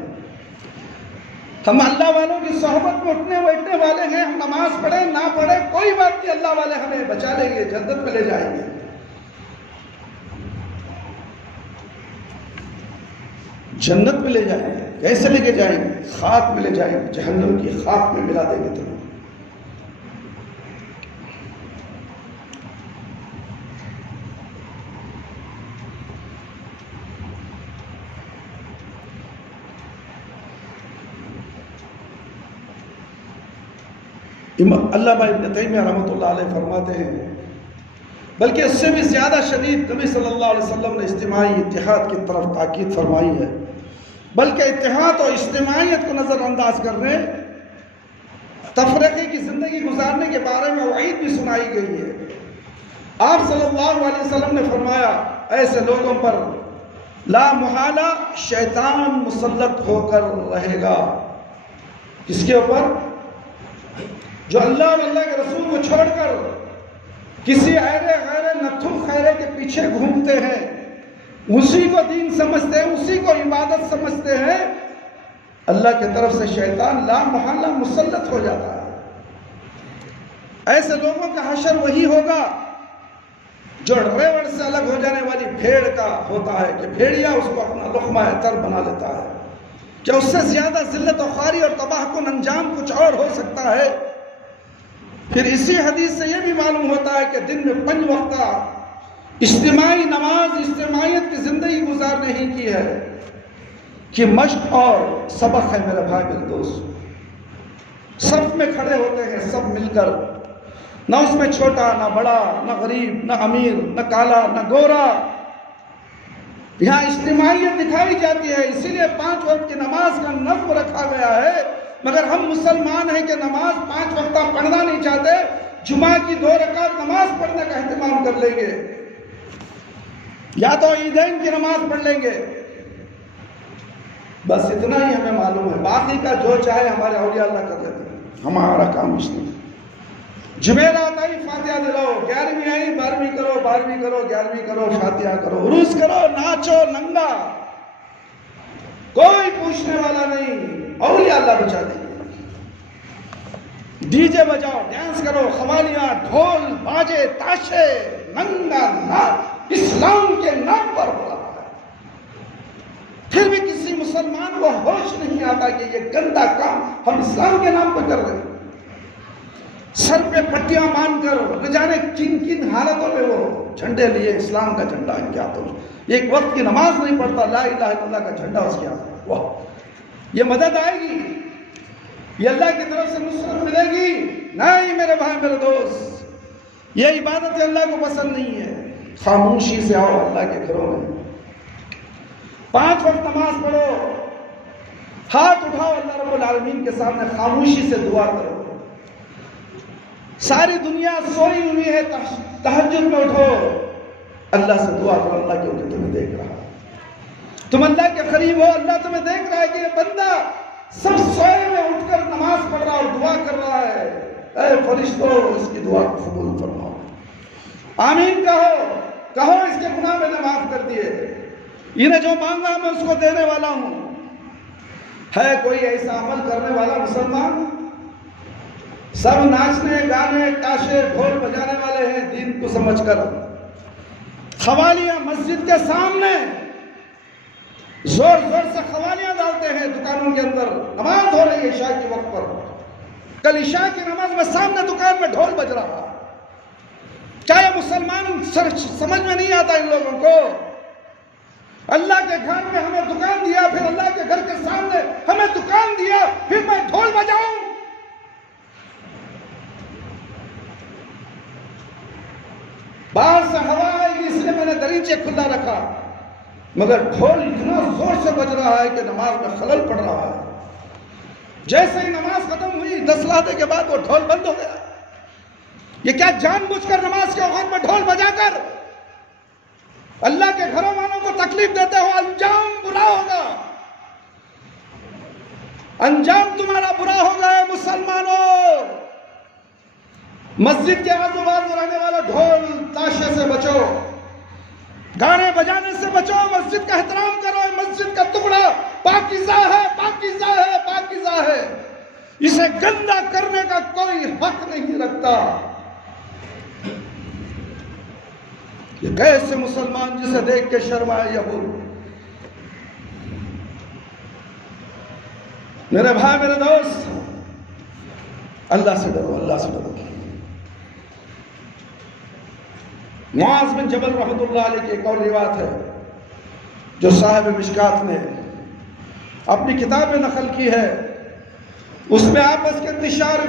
ہم اللہ والوں کی صحبت میں اٹھنے بیٹھنے والے ہیں، ہم نماز پڑھیں نہ پڑھیں کوئی بات نہیں، اللہ والے ہمیں بچا لیں گے، جنت میں لے جائیں گے۔ جنت میں لے جائیں گے، کیسے لے کے جائیں گے؟ خاک میں لے جائیں گے، جہنم کی خاک میں ملا دیں گے تمہیں۔ علامہ ابن تیمیہ رحمۃ اللہ علیہ فرماتے ہیں، بلکہ اس سے بھی زیادہ شدید نبی صلی اللہ علیہ وسلم نے اجتماعی اتحاد کی طرف تاکید فرمائی ہے، بلکہ اتحاد اور اجتماعیت کو نظر انداز کرنے، تفرقے کی زندگی گزارنے کے بارے میں وعید بھی سنائی گئی ہے۔ آپ صلی اللہ علیہ وسلم نے فرمایا، ایسے لوگوں پر لا محالہ شیطان مسلط ہو کر رہے گا۔ کس کے اوپر؟ جو اللہ اور اللہ کے رسول کو چھوڑ کر کسی ایرے غیرے نتھو خیرے کے پیچھے گھومتے ہیں، اسی کو دین سمجھتے ہیں، اسی کو عبادت سمجھتے ہیں، اللہ کی طرف سے شیطان لا محالہ مسلط ہو جاتا ہے۔ ایسے لوگوں کا حشر وہی ہوگا جو ریوڑ سے الگ ہو جانے والی بھیڑ کا ہوتا ہے، کہ بھیڑیا اس کو اپنا لقمہ تر بنا لیتا ہے۔ کیا اس سے زیادہ ذلت و خواری اور تباہ کن انجام کچھ اور ہو سکتا ہے؟ پھر اسی حدیث سے یہ بھی معلوم ہوتا ہے کہ دن میں 5 وقتہ اجتماعی نماز، اجتماعیت کی زندگی گزارنے ہی کی ہے، کہ مشق اور سبق ہے میرے بھائی میرے دوست۔ صف میں کھڑے ہوتے ہیں سب مل کر، نہ اس میں چھوٹا نہ بڑا، نہ غریب نہ امیر، نہ کالا نہ گورا، یہاں اجتماعیت دکھائی جاتی ہے۔ اسی لیے 5 وقت کی نماز کا نظم رکھا گیا ہے، مگر ہم مسلمان ہیں کہ نماز 5 وقتہ پڑھنا نہیں چاہتے، جمعہ کی 2 رکعت نماز پڑھنے کا اہتمام کر لیں گے، یا تو عیدین کی نماز پڑھ لیں گے، بس اتنا ہی ہمیں معلوم ہے، باقی کا جو چاہے ہمارے اولیاء اللہ کر لیتے ہیں، ہمارا کام اس نہیں۔ جمعرات آئی فاتحہ دلاؤ، 11ویں آئی 12ویں کرو، 12ویں کرو، 11ویں کرو، فاتحہ کرو، عروس کرو، ناچو ننگا، کوئی پوچھنے والا نہیں، اولیاء اللہ بچا دیں گے۔ ڈی جے بجاؤ، ڈانس کرو، قوالیاں، ڈھول باجے تاشے، ننگا ناچ اسلام کے نام پر ہو رہا ہے، پھر بھی کسی مسلمان کو ہوش نہیں آتا کہ یہ گندا کام ہم اسلام کے نام پر کر رہے ہیں۔ سر پہ پٹیاں باندھ کر نہ جانے کن کن حالتوں میں وہ جھنڈے لیے، اسلام کا جھنڈا ان کے ہاتھوں میں، ایک وقت کی نماز نہیں پڑھتا، لا الہ الا اللہ کا جھنڈا اس کے ہاتھ میں۔ واہ، یہ مدد آئے گی، یہ اللہ کی طرف سے نصرت ملے گی؟ نہیں میرے بھائی میرے دوست، یہ عبادت اللہ کو پسند نہیں ہے۔ خاموشی سے آؤ اللہ کے گھروں میں، 5 وقت نماز پڑھو، ہاتھ اٹھاؤ اللہ رب العالمین کے سامنے، خاموشی سے دعا کرو۔ ساری دنیا سوئی ہوئی ہے، تہجد میں اٹھو، اللہ سے دعا کرو، اللہ کیونکہ تمہیں دیکھ رہا ہے، تم اللہ کے قریب ہو، اللہ تمہیں دیکھ رہا ہے کہ یہ بندہ سب سوئے میں اٹھ کر نماز پڑھ رہا اور دعا کر رہا ہے، اے فرشتوں اس کی دعا کو قبول فرماؤ، آمین کہو اس کے گناہ میں نے معاف کر دیے، یہ نے جو مانگا میں اس کو دینے والا ہوں۔ ہے کوئی ایسا عمل کرنے والا مسلمان؟ سب ناچنے گانے تاشے ڈھول بجانے والے ہیں دین کو سمجھ کر، قوالیاں مسجد کے سامنے زور زور سے قوالیاں ڈالتے ہیں دکانوں کے اندر، نماز ہو رہی ہے عشاء کے وقت پر، کل عشاء کی نماز میں سامنے دکان میں ڈھول بج رہا، کیا یہ مسلمان سمجھ میں نہیں آتا ان لوگوں کو؟ اللہ کے گھر میں ہمیں دکان دیا، پھر اللہ کے گھر کے سامنے ہمیں دکان دیا، پھر میں ڈھول بجاؤں؟ باہر سے ہوا آئے گی اس لیے میں نے دریچے کھلا رکھا، مگر ڈھول اتنا زور سے بج رہا ہے کہ نماز میں خلل پڑ رہا ہے۔ جیسے ہی نماز ختم ہوئی 10 لحظے کے بعد وہ ڈھول بند ہو گیا۔ یہ کیا جان بوجھ کر نماز کے اوقات میں ڈھول بجا کر اللہ کے گھروں والوں کو تکلیف دیتے ہو؟ انجام برا ہوگا، انجام تمہارا برا ہوگا اے مسلمانوں۔ مسجد کے آزو بازو رہنے والا ڈھول تاشے سے بچو، گانے بجانے سے بچو، مسجد کا احترام کرو، مسجد کا ٹکڑا پاکیزہ ہے، پاکیزہ ہے، پاکیزہ ہے، اسے گندا کرنے کا کوئی حق نہیں رکھتا۔ یہ کیسے مسلمان جسے دیکھ کے شرمائے یہود؟ میرے بھائی میرے دوست، اللہ سے ڈرو، اللہ سے ڈرو۔ معاذ بن جبل رحمۃ اللہ علیہ کی ایک اور روایت ہے جو صاحب مشکات نے اپنی کتاب میں نقل کی ہے، اس میں آپس کے انتشار،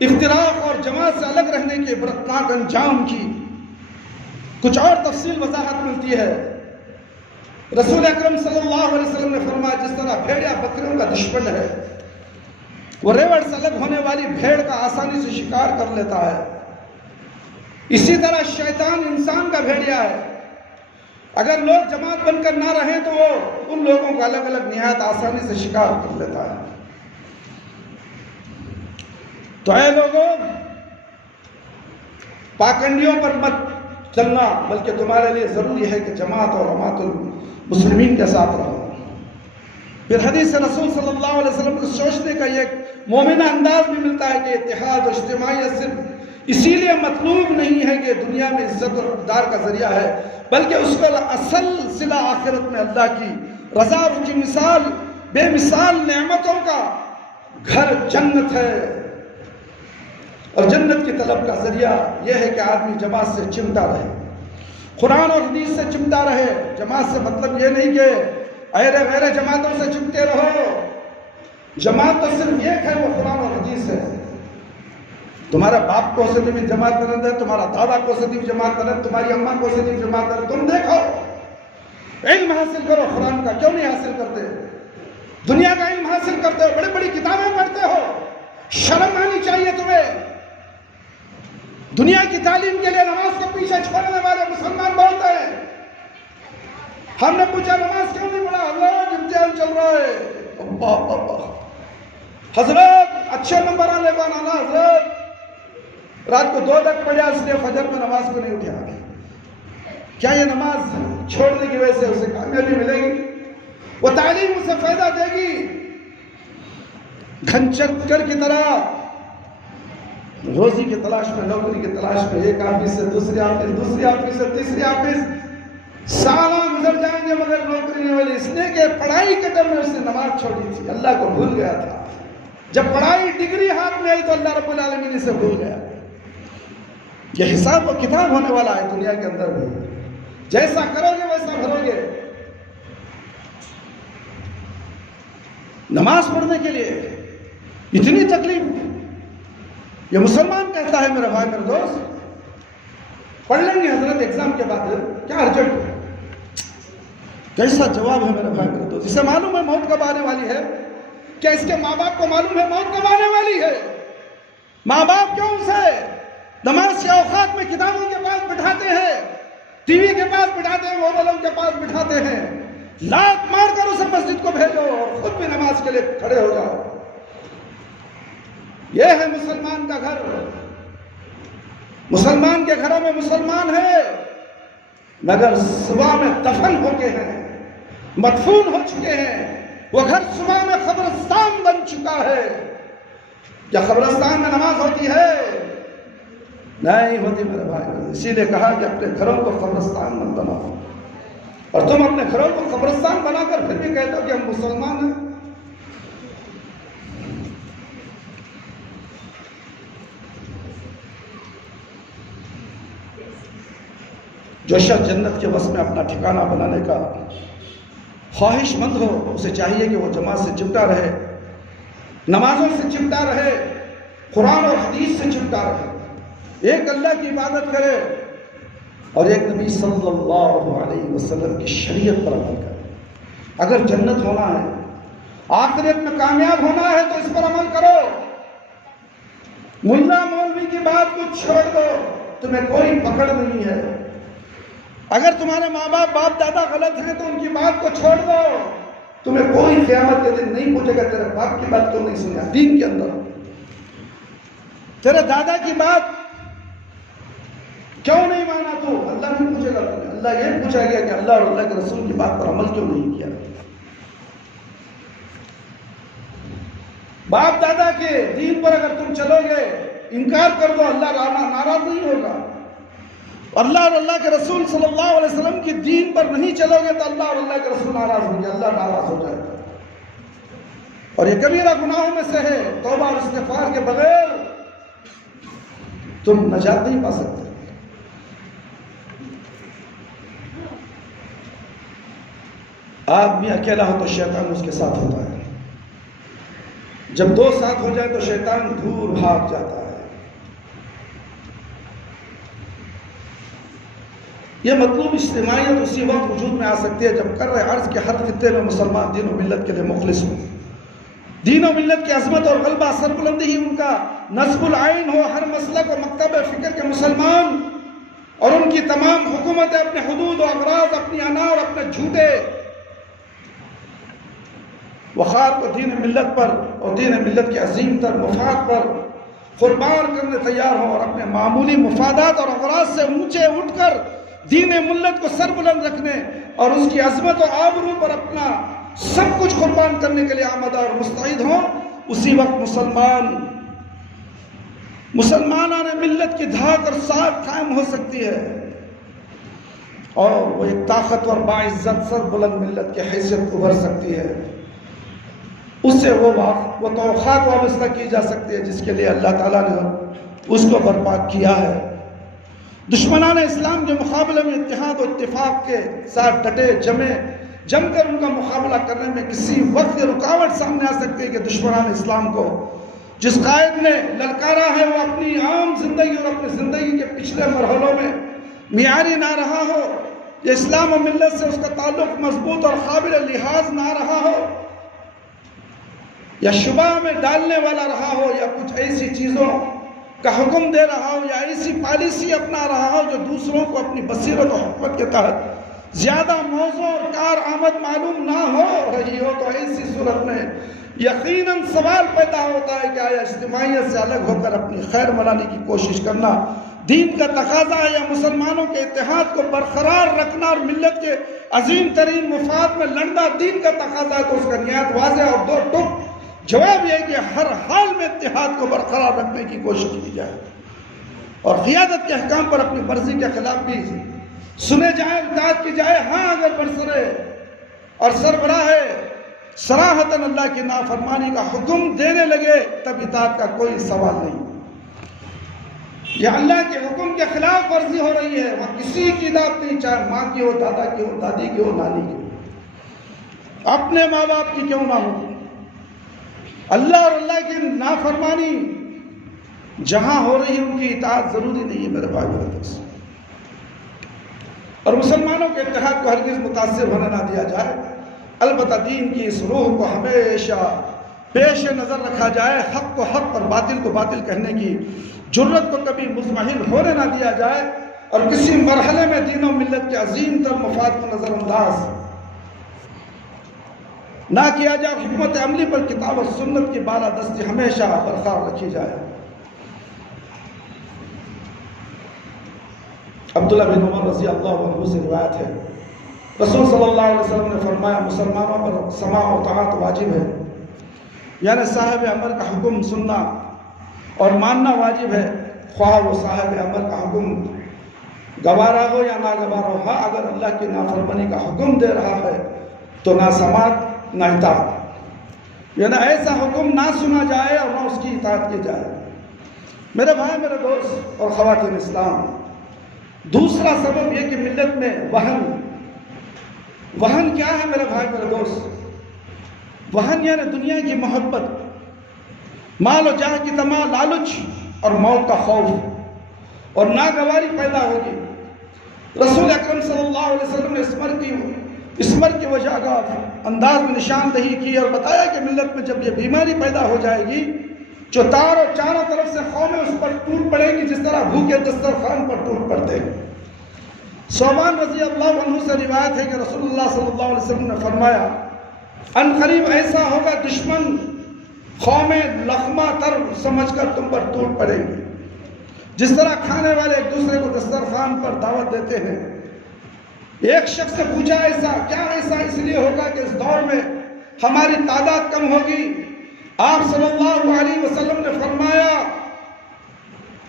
اختراق اور جماعت سے الگ رہنے کے عبرتناک انجام کی کچھ اور تفصیل وضاحت ملتی ہے۔ رسول اکرم صلی اللہ علیہ وسلم نے فرمایا جس طرح بھیڑیا بکریوں کا دشمن ہے، وہ ریوڑ سے الگ ہونے والی بھیڑ کا آسانی سے شکار کر لیتا ہے، اسی طرح شیطان انسان کا بھیڑیا ہے، اگر لوگ جماعت بن کر نہ رہیں تو وہ ان لوگوں کو الگ الگ نہایت آسانی سے شکار کر لیتا ہے۔ تو اے لوگوں، پاکنڈیوں پر مت چلنا، بلکہ تمہارے لیے ضروری ہے کہ جماعت اور جماعت المسلمین کے ساتھ رہو۔ پھر حدیث رسول صلی اللہ علیہ وسلم کو سوچنے کا یہ مومنہ انداز بھی ملتا ہے کہ اتحاد و اجتماعیت صرف اسی لیے مطلوب نہیں ہے کہ دنیا میں عزت اور اقتدار کا ذریعہ ہے، بلکہ اس کا اصل صلہ آخرت میں اللہ کی رضا اور ان کی مثال بے مثال نعمتوں کا گھر جنت ہے، اور جنت کی طلب کا ذریعہ یہ ہے کہ آدمی جماعت سے چمٹا رہے، قرآن اور حدیث سے چمٹا رہے۔ جماعت سے مطلب یہ نہیں کہ غیر جماعتوں سے چمٹے رہو، جماعت تو صرف ایک ہے، وہ قرآن اور حدیث ہے۔ تمہارا باپ کو سے بھی جماعت کرنا ہے، تمہارا دادا کو سے بھی جماعت کرنا ہے، تمہاری اماں کو سے بھی جماعت کرنا ہے۔ تم دیکھو، علم حاصل کرو قرآن کا، کیوں نہیں حاصل کرتے؟ دنیا کا علم حاصل کرتے ہو، بڑی بڑی کتابیں پڑھتے ہو، شرم آنی چاہیے تمہیں۔ دنیا کی تعلیم کے لیے نماز کو پیچھے چھوڑنے والے مسلمان بولتے ہیں۔ ہم نے پوچھا نماز کیوں نہیں پڑھا؟ حضرت امتحان چل رہا ہے۔ اللہ اللہ، حضرت اچھے نمبر آنے کو آنا، حضرت رات کو 2 تک پڑھا اس لیے فجر میں نماز کو نہیں اٹھا۔ کیا یہ نماز چھوڑنے کی وجہ سے اسے کامیابی ملے گی؟ وہ تعلیم اسے فائدہ دے گی؟ گھن چکر کی طرح روزی کی تلاش میں، نوکری کی تلاش میں، ایک آفس سے دوسری آفس، دوسری آفس سے تیسری آفس، سالہ گزر جائیں گے مگر نوکری نہیں ملی، اس نے کہ پڑھائی کے ٹائم میں اس نے نماز چھوڑی تھی، اللہ کو بھول گیا تھا۔ جب پڑھائی ڈگری ہاتھ میں آئی تو اللہ رب العالمین اسے بھول گیا۔ یہ حساب و کتاب ہونے والا ہے دنیا کے اندر بھی، جیسا کرو گے ویسا بھرو گے۔ نماز پڑھنے کے لیے اتنی تکلیف، یہ مسلمان کہتا ہے میرا بھائی میرے دوست پڑھ لیں گے حضرت ایگزام کے بعد، کیا ارجنٹ ہے؟ کیسا جواب ہے میرے بھائی میرے دوست. اسے معلوم ہے موت کب آنے والی ہے؟ کیا اس کے ماں باپ کو معلوم ہے موت کب آنے والی ہے؟ ماں باپ کیوں اسے نماز کے اوقات میں کتابوں کے پاس بٹھاتے ہیں، ٹی وی کے پاس بٹھاتے ہیں، موبائلوں کے پاس بٹھاتے ہیں؟ لات مار کر اسے مسجد کو بھیجو اور خود بھی نماز کے لیے کھڑے ہو جاؤ. یہ ہے مسلمان کا گھر. مسلمان کے گھروں میں مسلمان ہے، مگر صبح میں دفن ہو کے ہیں، مدفون ہو چکے ہیں. وہ گھر صبح میں قبرستان بن چکا ہے. کیا قبرستان میں نماز ہوتی ہے؟ نہیں ہوتی میرے بھائی. اسی لیے کہا کہ اپنے گھروں کو قبرستان مت بناؤ. اور تم اپنے گھروں کو قبرستان بنا کر پھر بھی کہتے ہو کہ ہم مسلمان ہیں. جو شخص جنت کے بس میں اپنا ٹھکانہ بنانے کا خواہش مند ہو، اسے چاہیے کہ وہ جماعت سے چپٹا رہے، نمازوں سے چپٹا رہے، قرآن اور حدیث سے چپٹا رہے، ایک اللہ کی عبادت کرے اور ایک نبی صلی اللہ علیہ وسلم کی شریعت پر عمل کرے. اگر جنت ہونا ہے، آخرت میں کامیاب ہونا ہے تو اس پر عمل کرو. ملا مولوی کی بات کو چھوڑ دو، تمہیں کوئی پکڑ نہیں ہے. اگر تمہارے ماں باپ دادا غلط ہیں تو ان کی بات کو چھوڑ دو، تمہیں کوئی قیامت کے دن نہیں پوچھے گا تیرے باپ کی بات کیوں نہیں سنیا دین کے اندر، تیرے دادا کی بات کیوں نہیں مانا تو. اللہ نہیں پوچھے گا تمہیں. اللہ یہ پوچھا گیا کہ اللہ اور اللہ کے رسول کی بات پر عمل کیوں نہیں کیا. باپ دادا کے دین پر اگر تم چلو گے، انکار کر دو، اللہ ناراض نہیں ہوگا. اللہ اور اللہ کے رسول صلی اللہ علیہ وسلم کی دین پر نہیں چلو گے تو اللہ اور اللہ کے رسول ناراض ہوں گے، اللہ ناراض ہو جائے گا. اور یہ کبیرہ گناہوں میں سے ہے. توبہ اور استغفار کے بغیر تم نجات نہیں پا سکتے. آدمی اکیلا ہو تو شیطان اس کے ساتھ ہوتا ہے، جب دو ساتھ ہو جائے تو شیطان دور بھاگ جاتا ہے. یہ مطلوب اجتماعیت اسی وقت وجود میں آ سکتی ہے جب کر عرض کے ہر خطے میں مسلمان دین و ملت کے لیے مخلص ہوں، دین و ملت کی عظمت اور غلبہ سربلندی ہی ان کا نصب العین ہو. ہر مسلک و مکتب فکر کے مسلمان اور ان کی تمام حکومتیں اپنے حدود و اغراض، اپنی انا اور اپنے جھوٹے وقار کو دین ملت پر اور دین ملت کے عظیم تر مفاد پر قربان کرنے تیار ہوں، اور اپنے معمولی مفادات اور اغراض سے اونچے اٹھ کر دین ملت کو سر بلند رکھنے اور اس کی عظمت و آبرو پر اپنا سب کچھ قربان کرنے کے لیے آمادہ اور مستعد ہوں. اسی وقت مسلمانان ملت کی دھاک اور ساکھ قائم ہو سکتی ہے اور وہ ایک طاقتور باعزت سر بلند ملت کی حیثیت ابھر سکتی ہے. اس سے وہ توقعات وابستہ کی جا سکتی ہے جس کے لیے اللہ تعالیٰ نے اس کو برپا کیا ہے. دشمنان اسلام کے مقابلے میں اتحاد و اتفاق کے ساتھ ڈٹے جم کر ان کا مقابلہ کرنے میں کسی وقت یہ رکاوٹ سامنے آ سکتی ہے کہ دشمنان اسلام کو جس قائد نے للکارا ہے وہ اپنی عام زندگی اور اپنی زندگی کے پچھلے مرحلوں میں معیاری نہ رہا ہو، یا اسلام و ملت سے اس کا تعلق مضبوط اور قابل لحاظ نہ رہا ہو، یا شبہ میں ڈالنے والا رہا ہو، یا کچھ ایسی چیزوں کا حکم دے رہا ہو، یا ایسی پالیسی اپنا رہا ہو جو دوسروں کو اپنی بصیرت و حکمت کے تحت زیادہ موزوں اور کارآمد معلوم نہ ہو رہی ہو، تو ایسی صورت میں یقیناً سوال پیدا ہوتا ہے کہ آیا اجتماعیت سے الگ ہو کر اپنی خیر منانے کی کوشش کرنا دین کا تقاضا ہے، یا مسلمانوں کے اتحاد کو برقرار رکھنا اور ملت کے عظیم ترین مفاد میں لڑنا دین کا تقاضا ہے. تو اس کا نہایت واضح اور دو ٹک جواب یہ ہے کہ ہر حال میں اتحاد کو برقرار رکھنے کی کوشش کی جائے اور قیادت کے احکام پر اپنی مرضی کے خلاف بھی سنے جائیں، اطاعت کی جائے. ہاں اگر برسرے اور سربراہ صراحتاً اللہ کی نافرمانی کا حکم دینے لگے تب اطاعت کا کوئی سوال نہیں. یہ اللہ کے حکم کے خلاف ورزی ہو رہی ہے، وہاں کسی کی اطاعت نہیں، چاہے ماں کی ہو، دادا کی ہو، دادی کی ہو، نانی کی ہو، اپنے ماں باپ کی کیوں نہ ہو. اللہ اور اللہ کی نافرمانی جہاں ہو رہی ہے ان کی اطاعت ضروری نہیں ہے میرے بھائی میرے دوست. اور مسلمانوں کے اتحاد کو ہرگز متاثر ہونے نہ دیا جائے۔ البتہ دین کی اس روح کو ہمیشہ پیش نظر رکھا جائے، حق کو حق اور باطل کو باطل کہنے کی جرت کو کبھی مضمحل ہونے نہ دیا جائے، اور کسی مرحلے میں دین و ملت کے عظیم تر مفاد کو نظر انداز نہ کیا جائے، اور حکمت عملی پر کتاب و سنت کی بالادستی ہمیشہ برقرار رکھی جائے۔ عبداللہ بن عمر رضی اللہ عنہ سے روایت ہے، رسول صلی اللہ علیہ وسلم نے فرمایا مسلمانوں پر سماع و طاعت واجب ہے، یعنی صاحب امر کا حکم سننا اور ماننا واجب ہے، خواہ وہ صاحب امر کا حکم گوارا ہو یا ناگوارا ہو۔ ہاں اگر اللہ کی نافرمانی کا حکم دے رہا ہے تو نہ سماعت نہ اطاعت، یعنی ایسا حکم نہ سنا جائے اور نہ اس کی اطاعت کی جائے۔ میرے بھائی، میرے دوست اور خواتین اسلام، دوسرا سبب یہ کہ ملت میں وہن کیا ہے میرے بھائی میرے دوست؟ وہن یعنی دنیا کی محبت، مال و جاہ کی تماع، لالچ اور موت کا خوف اور ناگواری پیدا ہوگی۔ رسول اکرم صلی اللہ علیہ وسلم نے اسمر کی وجہ کا انداز میں نشاندہی کی اور بتایا کہ ملت میں جب یہ بیماری پیدا ہو جائے گی، جو چاروں طرف سے قومیں اس پر ٹوٹ پڑیں گی جس طرح بھوکے دسترخوان پر ٹوٹ پڑتے ہیں۔ صوبان رضی اللہ عنہ سے روایت ہے کہ رسول اللہ صلی اللہ علیہ وسلم نے فرمایا، ان قریب ایسا ہوگا دشمن قومیں لقمہ تر سمجھ کر تم پر ٹوٹ پڑیں گی، جس طرح کھانے والے ایک دوسرے کو دسترخوان پر دعوت دیتے ہیں۔ ایک شخص سے پوچھا کیا ایسا اس لیے ہوگا کہ اس دور میں ہماری تعداد کم ہوگی؟ آپ صلی اللہ علیہ وسلم نے فرمایا،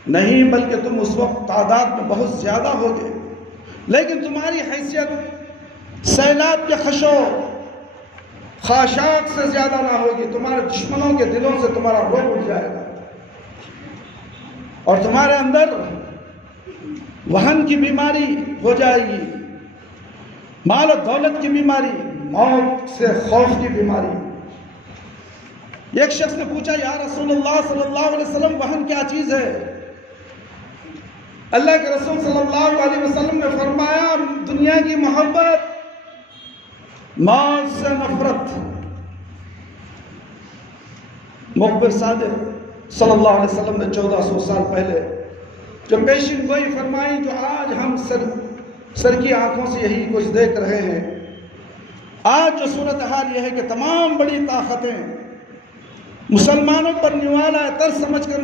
نہیں بلکہ تم اس وقت تعداد میں بہت زیادہ ہوگے، لیکن تمہاری حیثیت سیلاب کے خشو خاشاک سے زیادہ نہ ہوگی۔ تمہارے دشمنوں کے دلوں سے تمہارا روب اٹھ جائے گا اور تمہارے اندر وہن کی بیماری ہو جائے گی، مال و دولت کی بیماری، موت سے خوف کی بیماری۔ ایک شخص نے پوچھا، یا رسول اللہ صلی اللہ علیہ وسلم وہن کیا چیز ہے؟ اللہ کے رسول صلی اللہ علیہ وسلم نے فرمایا، دنیا کی محبت، موت سے نفرت۔ مخبر صادق صلی اللہ علیہ وسلم نے 1400 سال پہلے جو پیشن گوئی فرمائی، جو آج ہم سر کی آنکھوں سے یہی کچھ دیکھ رہے ہیں۔ آج جو صورتحال یہ ہے کہ تمام بڑی طاقتیں مسلمانوں پر نوالا تر سمجھ کر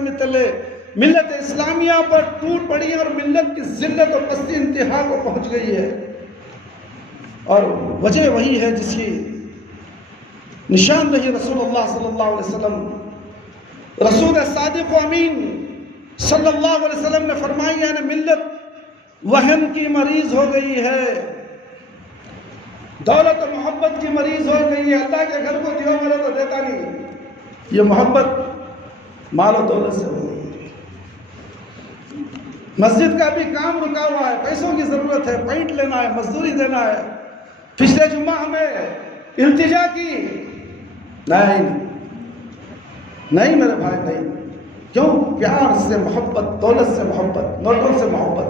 ملت اسلامیہ پر ٹوٹ پڑی اور ملت کی ذلت و پستی انتہا کو پہنچ گئی ہے، اور وجہ وہی ہے جس کی نشاندہی رسول اللہ صلی اللہ علیہ وسلم، رسول صادق و امین صلی اللہ علیہ وسلم نے فرمائی، یعنی ملت وہن کی مریض ہو گئی ہے، دولت و محبت کی مریض ہو گئی ہے۔ اللہ کے گھر کو دیو میرے تو دیتا نہیں، یہ محبت مال و دولت سے ہو گئی ہے۔ مسجد کا بھی کام رکا ہوا ہے، پیسوں کی ضرورت ہے، پینٹ لینا ہے، مزدوری دینا ہے۔ پچھلے جمعہ ہمیں التجا کی، نہیں میرے بھائی، نہیں۔ کیوں؟ پیار سے محبت، دولت سے محبت، نوٹوں سے محبت۔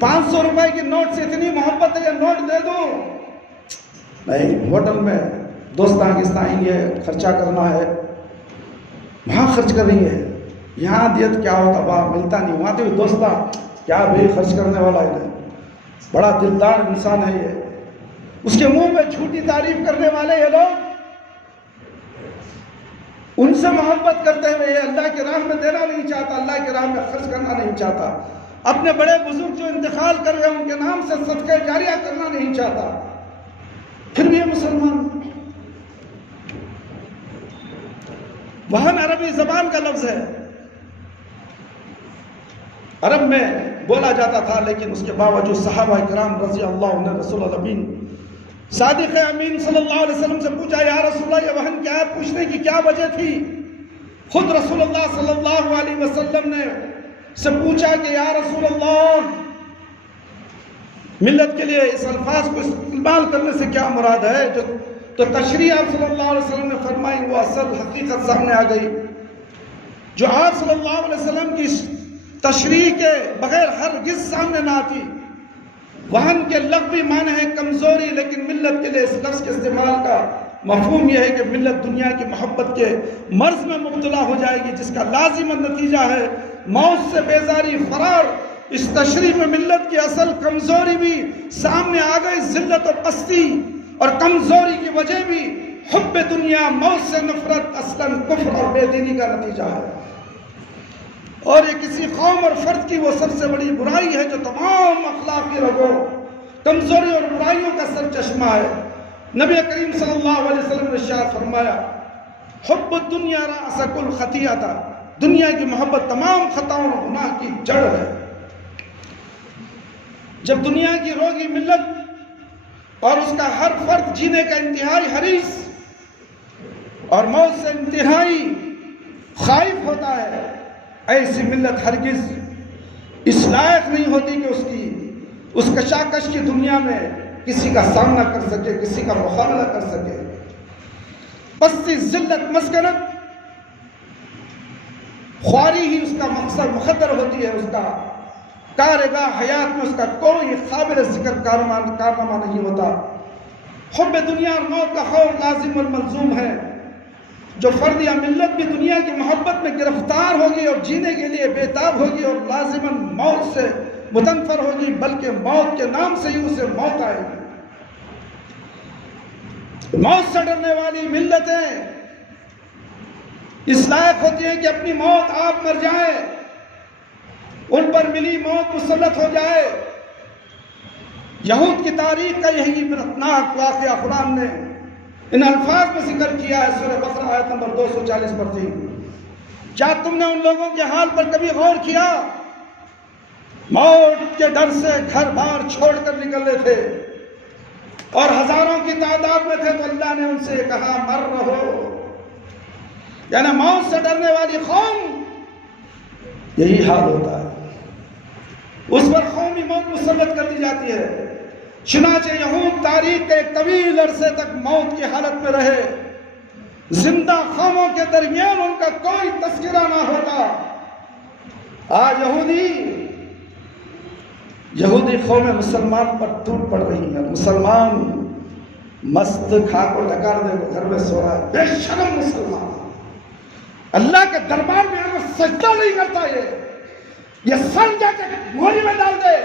500 روپے کی نوٹ سے اتنی محبت ہے کہ نوٹ دے دوں؟ نہیں، ہوٹل میں دوستاں کس طرح یہ خرچہ کرنا ہے، وہاں خرچ کر رہی ہے، یہاں دیت کیا ہوتا وہاں ملتا نہیں، وہاں تو دوستاں کیا بھی خرچ کرنے والا ہے، بڑا دلدار انسان ہے یہ، اس کے منہ میں جھوٹی تعریف کرنے والے یہ لوگ، ان سے محبت کرتے ہوئے یہ اللہ کی راہ میں دینا نہیں چاہتا، اللہ کی راہ میں خرچ کرنا نہیں چاہتا، اپنے بڑے بزرگ جو انتقال کر گئے ان کے نام سے صدقہ جاریہ کرنا نہیں چاہتا، پھر بھی یہ مسلمان۔ وہن عربی زبان کا لفظ ہے، عرب میں بولا جاتا تھا، لیکن اس کے باوجود صحابہ کرام رضی اللہ عنہ رسول الامین صادق امین صلی اللہ علیہ وسلم سے پوچھا، یا رسول اللہ یہ وہن کیا ہے؟ پوچھنے کی کیا وجہ تھی؟ خود رسول اللہ صلی اللہ علیہ وسلم نے سے پوچھا کہ یا رسول اللہ، ملت کے لیے اس الفاظ کو استعمال کرنے سے کیا مراد ہے؟ تو تشریح آپ صلی اللہ علیہ وسلم نے فرمائی، وہ اصل حقیقت سامنے آ گئی جو آپ صلی اللہ علیہ وسلم کی تشریح کے بغیر ہرگز سامنے نہ آتی۔ وہن کے لغوی معنی ہے کمزوری، لیکن ملت کے لیے اس لفظ کے استعمال کا مفہوم یہ ہے کہ ملت دنیا کی محبت کے مرض میں مبتلا ہو جائے گی، جس کا لازم نتیجہ ہے موت سے بیزاری، فرار۔ اس تشریح میں ملت کی اصل کمزوری بھی سامنے آ گئی، ذلت و پستی اور کمزوری کی وجہ بھی حب دنیا، موت سے نفرت اصلاً کفر اور بے دینی کا نتیجہ ہے، اور یہ کسی قوم اور فرد کی وہ سب سے بڑی برائی ہے جو تمام اخلاقی رگوں، کمزوری اور برائیوں کا سر چشمہ ہے۔ نبی کریم صلی اللہ علیہ وسلم نے ارشاد فرمایا، حب الدنیا رأس کل خطیئۃ، دنیا کی محبت تمام خطاؤں اور گناہ کی جڑ ہے۔ جب دنیا کی روگی ملت اور اس کا ہر فرد جینے کا انتہائی حریص اور موت سے انتہائی خائف ہوتا ہے، ایسی ملت ہرگز اس لائق نہیں ہوتی کہ اس کشاکش کی دنیا میں کسی کا سامنا کر سکے، کسی کا مقابلہ کر سکے۔ پستی، ذلت، مسکنت، خواری ہی اس کا مقصد مقدر ہوتی ہے، اس کا کارگاہ حیات میں اس کا کوئی قابل ذکر کارنامہ نہیں ہوتا۔ حب دنیا اور موت کا خوف لازم اور ملزوم ہے۔ جو فرد یا ملت بھی دنیا کی محبت میں گرفتار ہوگی اور جینے کے لیے بےتاب ہوگی اور لازماً موت سے متنفر ہوگی، بلکہ موت کے نام سے ہی اسے موت آئے گی۔ موت سے ڈرنے والی ملتیں اس لائق ہوتی ہیں کہ اپنی موت آپ مر جائیں، ان پر ملی موت مسلط ہو جائے۔ یہود کی تاریخ کا یہی عبرتناک واقعہ قرآن نے ان الفاظ میں ذکر کیا ہے، سورہ بقرہ آیت نمبر 240 پر تھی۔ کیا تم نے ان لوگوں کے حال پر کبھی غور کیا؟ موت کے ڈر سے گھر بار چھوڑ کر نکل رہے تھے اور ہزاروں کی تعداد میں تھے، تو اللہ نے ان سے کہا مر رہو۔ یعنی موت سے ڈرنے والی قوم یہی حال ہوتا ہے، اس پر قومی موت مسلط کر دی جاتی ہے۔ چنانچہ یہود تاریخ کے ایک طویل عرصے تک موت کی حالت میں رہے، زندہ قوموں کے درمیان ان کا کوئی تذکرہ نہ ہوتا۔ آج یہودی قوم مسلمان پر ٹوٹ پڑ رہی ہے، مسلمان مست کھا کو ڈکار دے کو گھر میں سو رہا ہے، بے شرم مسلمان، اللہ کے دربار میں اگر سجدہ نہیں کرتا، یہ سر جا کے موری میں ڈال دے۔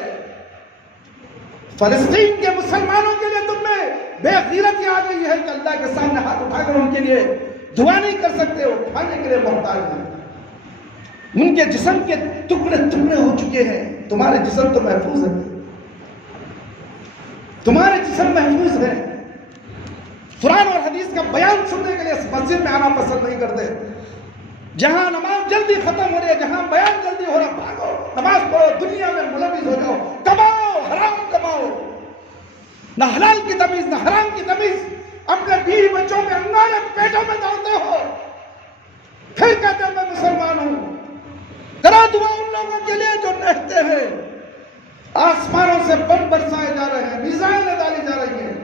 فلسطین کے مسلمانوں کے لیے تم میں بے غیرتی آ گئی ہے کہ اللہ کے سامنے ہاتھ اٹھا کر ان کے لیے دعا نہیں کر سکتے ہو، کھانے کے لیے محتاج ہیں، ان کے جسم کے ٹکڑے ٹکڑے ہو چکے ہیں، تمہارے جسم تو محفوظ ہے، تمہارے جسم محفوظ ہے۔ قرآن اور حدیث کا بیان سننے کے لیے اس مسجد میں آنا پسند نہیں کرتے، جہاں نماز جلدی ختم ہو رہی ہے، جہاں بیان جلدی ہو رہا، بھاگو نماز پڑھو، دنیا میں ملوث ہو جاؤ، کماؤ، حرام کماؤ، نہ حلال کی تمیز نہ حرام کی تمیز، اپنے بیوی بچوں میں انگارے پیٹوں میں ڈالتے ہو، پھر کہتے ہیں میں مسلمان ہوں۔ کرا دعا ان لوگوں کے لیے جو نہتے ہیں، آسمانوں سے بم برسائے جا رہے ہیں، میزائلیں ڈالی جا رہی ہیں،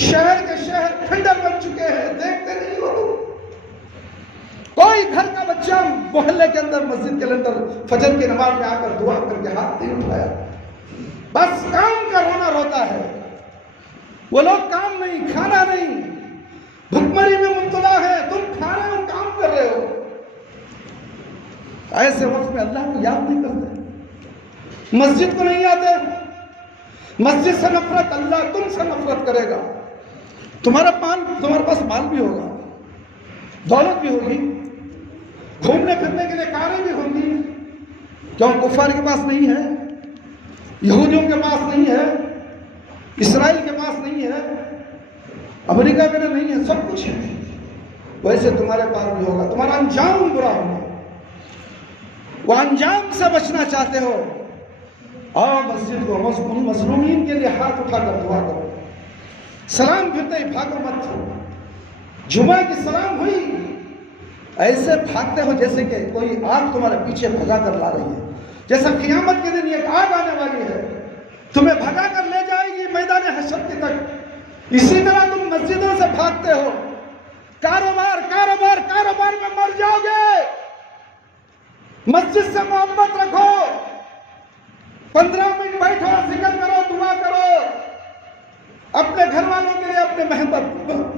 شہر کے شہر کھنڈر بن چکے ہیں، دیکھتے نہیں ہو۔ کوئی گھر کا بچہ محلے کے اندر مسجد کے اندر فجر کی نماز میں آ کر دعا کر کے ہاتھ نہیں اٹھایا، بس کام کا رونا روتا ہے۔ وہ لوگ کام نہیں، کھانا نہیں، بھوکمری میں مبتلا ہے، تم کھا رہے ہو، کام کر رہے ہو۔ ایسے وقت میں اللہ کو یاد نہیں کرتے، مسجد کو نہیں آتے، مسجد سے نفرت، اللہ تم سے نفرت کرے گا۔ تمہارا پاس مال بھی ہوگا، دولت بھی ہوگی، گھومنے پھرنے کے لیے کاریں بھی ہوں گی، کیوں کفار کے پاس نہیں ہے، یہودیوں کے پاس نہیں ہے، اسرائیل کے پاس نہیں ہے، امریکہ میں نہیں ہے، سب کچھ ہے، ویسے تمہارے پاس بھی ہوگا، تمہارا انجام برا ہوگا۔ وہ انجام سے بچنا چاہتے ہو، آؤ مسجد کو، مظلومین کے لیے ہاتھ اٹھا کر دعا کرو، سلام پھرتے ہی بھاگو مت۔ جمعہ کی سلام ہوئی، ایسے بھاگتے ہو جیسے کہ کوئی آگ تمہارے پیچھے بھگا کر لا رہی ہے، جیسا قیامت کے دن ایک آگ آنے والی ہے، تمہیں بھگا کر لے جائے گی میدان حشر کی تک۔ اسی طرح تم مسجدوں سے بھاگتے ہو، کاروبار میں مر جاؤ گے۔ مسجد سے محبت رکھو، 15 منٹ بیٹھو، ذکر کرو، دعا